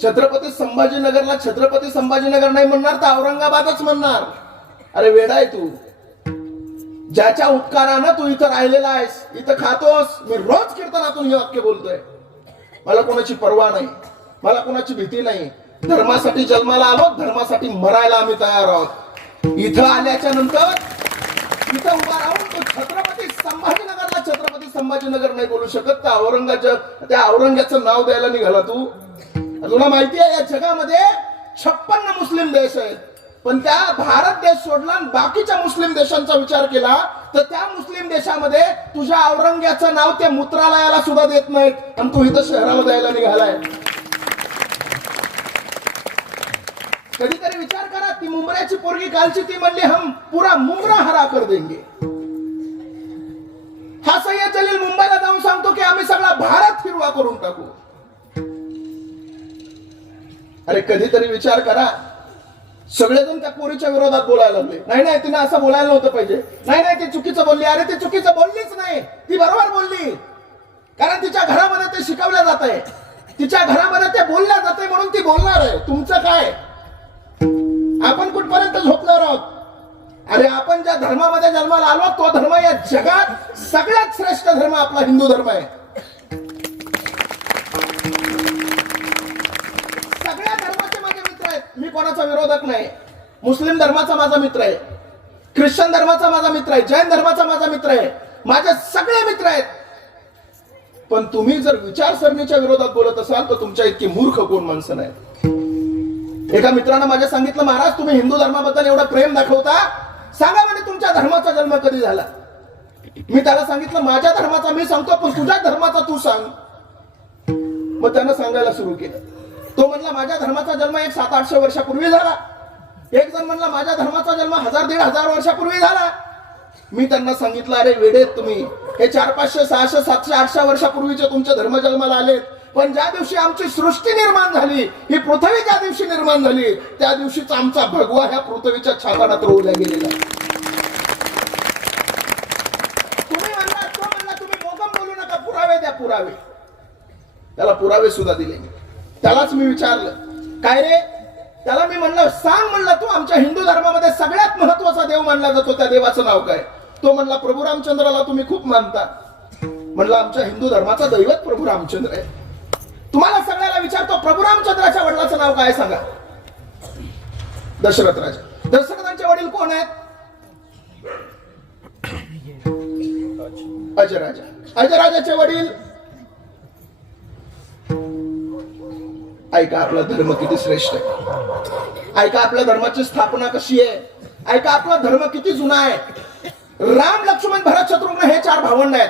छत्रपती संभाजीनगरला छत्रपती संभाजीनगर नाही म्हणणार तर औरंगाबादच म्हणणार. अरे वेडा आहे तू. ज्याच्या उपकारानं तू इथं राहिलेला आहेस, इथं खातोस. मी रोज कीर्तनातून हे वाक्य बोलतोय. मला कोणाची पर्वा नाही, मला कोणाची भीती नाही. धर्मासाठी जन्माला आलो, धर्मासाठी मरायला आम्ही तयार आहोत. इथं आल्याच्या नंतर इथं उभा राहून तू छत्रपती संभाजीनगरला छत्रपती संभाजीनगर नाही बोलू शकत. त्या औरंगाचं नाव द्यायला निघाला तू. तुला माहिती आहे या जगामध्ये 56 मुस्लिम देश आहेत, पण त्या भारत देश सोडला बाकीच्या मुस्लिम देशांचा विचार केला तर त्या मुस्लिम देशामध्ये तुझ्या औरंगाचं नाव त्या मूत्रालयाला सुद्धा देत नाहीत, आणि तू इथं शहराला द्यायला निघालाय. कधीतरी विचार करा. ती मुंबऱ्याची पोरगी कालची ती म्हणली हम पुरा मुंबरा हरा कर देंगे. हा सय्यद जलील मुंबईला जाऊन सांगतो की आम्ही सगळा भारत हिरवा करून टाकू. अरे कधीतरी विचार करा. सगळेजण त्या पोरीच्या विरोधात बोलायला लागले. नाही नाही, तिने असं बोलायला नव्हतं पाहिजे. नाही नाही, ती चुकीचं बोलली. अरे ती चुकीचं बोललीच नाही, ती बरोबर बोलली. कारण तिच्या घरामध्ये ते शिकवलं जात आहे, तिच्या घरामध्ये ते बोलल्या जाते म्हणून ती बोलणार आहे. तुमचं काय? आपण कुठपर्यंत झोपणार आहोत? अरे आपण ज्या धर्मामध्ये जन्माला आलो तो धर्म या जगात सगळ्यात श्रेष्ठ धर्म आपला हिंदू धर्म आहे. धर्माचा विरोधक नाही, मुस्लिम धर्माचा माझा मित्र आहे, ख्रिश्चन धर्माचा माझा मित्र आहे, जैन धर्माचा माझा मित्र आहे, माझे सगळे मित्र आहेत. पण तुम्ही जर विचारसरणीच्या विरोधात बोलत असाल तर तुमच्या इतकी मूर्ख कोण माणसं नाही. एका मित्रानं माझ्या सांगितलं, महाराज तुम्ही हिंदू धर्माबद्दल एवढं प्रेम दाखवता, सांगा म्हणजे तुमच्या धर्माचा जन्म कधी झाला. मी त्याला सांगितलं, माझ्या धर्माचा मी सांगतो, पण तुझ्या धर्माचा तू सांग. मग त्यानं सांगायला सुरू केलं. तो म्हणला माझ्या धर्माचा जन्म 700-800 वर्षापूर्वी झाला. एक जण म्हणला माझ्या धर्माचा जन्म 1000-1500 वर्षापूर्वी झाला. मी त्यांना सांगितलं, अरे वेडेत तुम्ही, हे 400-500, 600, 700, 800 वर्षापूर्वीचे तुमचे धर्म जन्माला आलेत. पण ज्या दिवशी आमची सृष्टी निर्माण झाली, ही पृथ्वी ज्या दिवशी निर्माण झाली, त्या दिवशीच आमचा भगवा ह्या पृथ्वीच्या छाताडात रोवला गेलेला. तुम्ही म्हणला, तो म्हणला तुम्ही मोगम बोलू नका, पुरावे द्या, पुरावे. त्याला पुरावे सुद्धा दिले. त्यालाच मी विचारलं, काय रे? त्याला मी म्हणलं, सांग म्हणलं, तू आमच्या हिंदू धर्मामध्ये सगळ्यात महत्वाचा देव मानला जातो, त्या देवाचं नाव काय? तो म्हणला, प्रभू रामचंद्राला तुम्ही खूप मानता. म्हणलं, आमच्या हिंदू धर्माचा दैवत प्रभू रामचंद्र आहे. तुम्हाला सगळ्याला विचारतो, प्रभू रामचंद्राच्या वडिलाचं नाव काय सांगा? दशरथ राजा. दशरथांचे वडील कोण आहेत? अजराजा. अजराजाचे वडील, ऐका आपला धर्म किती श्रेष्ठ आहे, ऐका आपल्या धर्माची स्थापना कशी आहे, ऐका आपला धर्म किती जुना आहे. राम, लक्ष्मण, भरत, शत्रुघ्न हे 4 भावंड आहेत.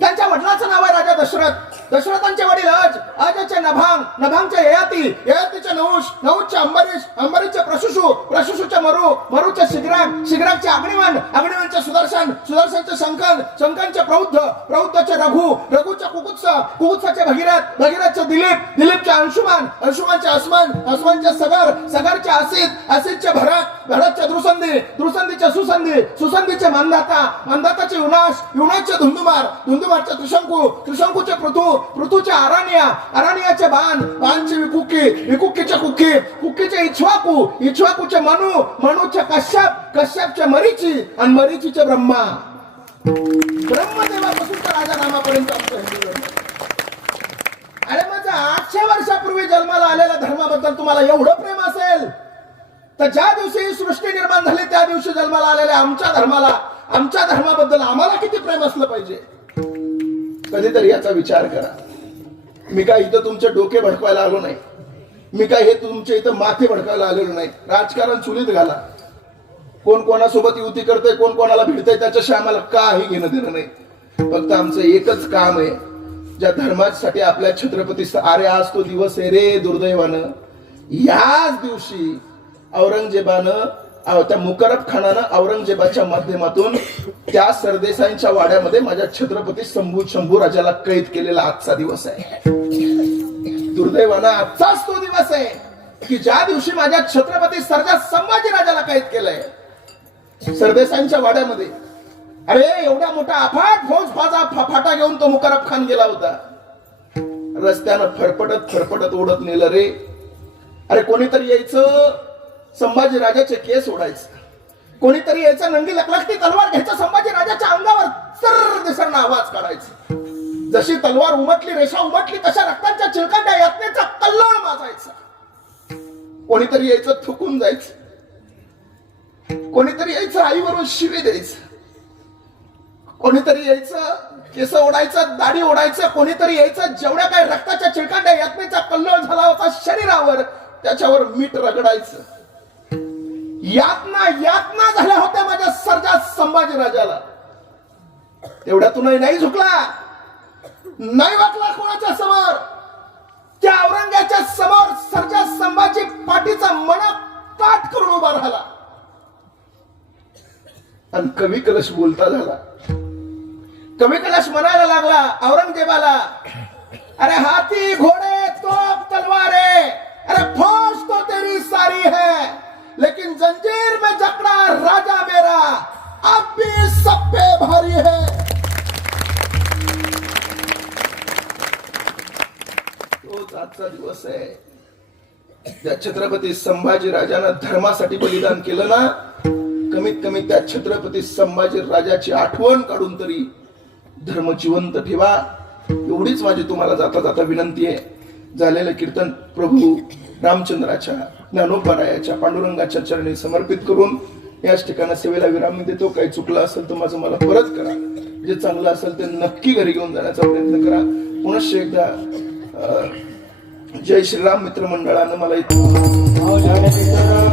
त्यांच्या वडिलाचं नाव आहे राजा दशरथ. दशरथांचे वडील अज, अजचे नभांग, नभांगचे ययाती, ययातीचे नहुष, नहुषचे अंबरीश, अंबरीशचे प्रशुषु, प्रशुषुचे मरु, मरुचे शिग्राग, शिग्रागचे अग्निवन, अग्निवनचे सुदर्शन, सुदर्शनचे शंकर, शंकरचे प्रौद्ध, प्रौद्धचे रघु, रघुचे कुकुत्स, कुकुत्साचे भगीरथ, भगीरथचे दिलीप, दिलीपचे अंशुमान, अंशुमानचे अस्मान, अस्मानचे सगर, सगरचे असित, असितचे भरत, भरतचे द्रुसंधी, द्रुसंधीचे सुसंधी, सुसंधीचे मानदाता, मानदाताचे युनाश, युनाशचे धुंदुमार, धुंदुमारचे त्रिशंकू, त्रिशंकूचे पृथु, पृथूचे अरानिया, अरानियाचे बाण, बाणचे विकुक्की, विकुक्कीचे कुक्की, कुक्कीचे इक्ष्वाकू, इक्ष्वाकूचे मनु, मनुचे कश्यप, कश्यपचे मरीची आणि मरीचीचे ब्रह्मा. ब्रह्मदेवापासून तर राजा रामापर्यंत आमचं हिंदू धर्म. अरे माझ्या 800 वर्षापूर्वी जन्माला आलेल्या धर्माबद्दल तुम्हाला एवढं प्रेम असेल, तर ज्या दिवशी सृष्टी निर्माण झाली त्या दिवशी जन्माला आलेल्या आमच्या धर्माला, आमच्या धर्माबद्दल आम्हाला किती प्रेम असलं पाहिजे. कधीतरी याचा विचार करा. मी काय इथं तुमचे डोके भडकवायला आलो नाही, मी काय हे तुमचे इथं माथे भडकायला आलेलो नाही. राजकारण चुलीत घाला, कोण कोणासोबत युती करते, कोण कोणाला भिडतंय, त्याच्याशी आम्हाला काही घेणं देणं नाही. फक्त आमचं एकच काम आहे, ज्या धर्मासाठी आपल्या छत्रपती, अरे आज तो दिवस आहे रे दुर्दैवानं, याच दिवशी औरंगजेबानं, त्या मुकरब खानानं औरंगजेबाच्या माध्यमातून त्या सरदेसाईंच्या वाड्यामध्ये माझ्या छत्रपती शंभू राजाला कैद केलेला आजचा दिवस आहे. दुर्दैवानं आजचाच तो दिवस आहे की ज्या दिवशी माझ्या छत्रपती सरजा संभाजी राजाला कैद केलंय सरदेसाईंच्या वाड्यामध्ये. अरे एवढा मोठा अफाट फौज फाटा घेऊन तो मुकरब खान गेला होता. रस्त्यानं फरफटत फरफटत ओढत नेलं रे. अरे कोणीतरी यायचं, संभाजी राजाचे केस ओढायचं, कोणीतरी यायचं, नंगी लकलकती तलवार घ्यायचं, संभाजी राजाच्या अंगावर सर दिसणं आवाज काढायचा. जशी तलवार उमटली, रेषा उमटली, तशा रक्ताच्या चिळकांड्या यातनेचा कल्लोळ माजायचा. कोणीतरी यायचं, थुकून जायचं, कोणीतरी यायचं, आईवरून शिवी द्यायचं, कोणीतरी यायचं, केस ओढायचं, दाढी ओढायचं, कोणीतरी यायचं, जेवढ्या काही रक्ताच्या चिळकांड्या यातनेचा कल्लोळ झाला होता शरीरावर, त्याच्यावर मीठ रगडायचं. यातना यातना झाल्या होत्या माझ्या सरजा संभाजी राजाला. तेवढ्यातूनही नाही झुकला, नाही वाकला कोणाच्या समोर. त्या औरंगाच्या समोर सरजा संभाजी पाठीचा मणा काट करून उभा राहिला आणि कवी कलश बोलता झाला. कवी कलश म्हणायला लागला औरंगजेबाला, अरे हाथी घोड़े तोप तलवारें, अरे फौज तो तेरी सारी है, लेकिन जंजीर में जकड़ा राजा मेरा अब भी सब पे भारी है. तोच आजचा दिवस आहे ज्या छत्रपती संभाजी राजानं धर्मासाठी बलिदान केलं ना. कमीत कमी त्या छत्रपती संभाजी राजाची आठवण काढून तरी धर्म जिवंत ठेवा, एवढीच माझी तुम्हाला जाता जाता विनंती आहे. झालेलं कीर्तन प्रभू रामचंद्राच्या ज्ञानोपरायाच्या पांडुरंगाच्या चरणी समर्पित करून याच ठिकाणी सेवेला विराम मी देतो. काही चुकलं असेल तर माझं मला परत करा. जे चांगलं असेल ते नक्की घरी घेऊन जाण्याचा प्रयत्न करा. पुनश्च एकदा जय श्रीराम मित्र मंडळानं मला अहो, झालं ते तर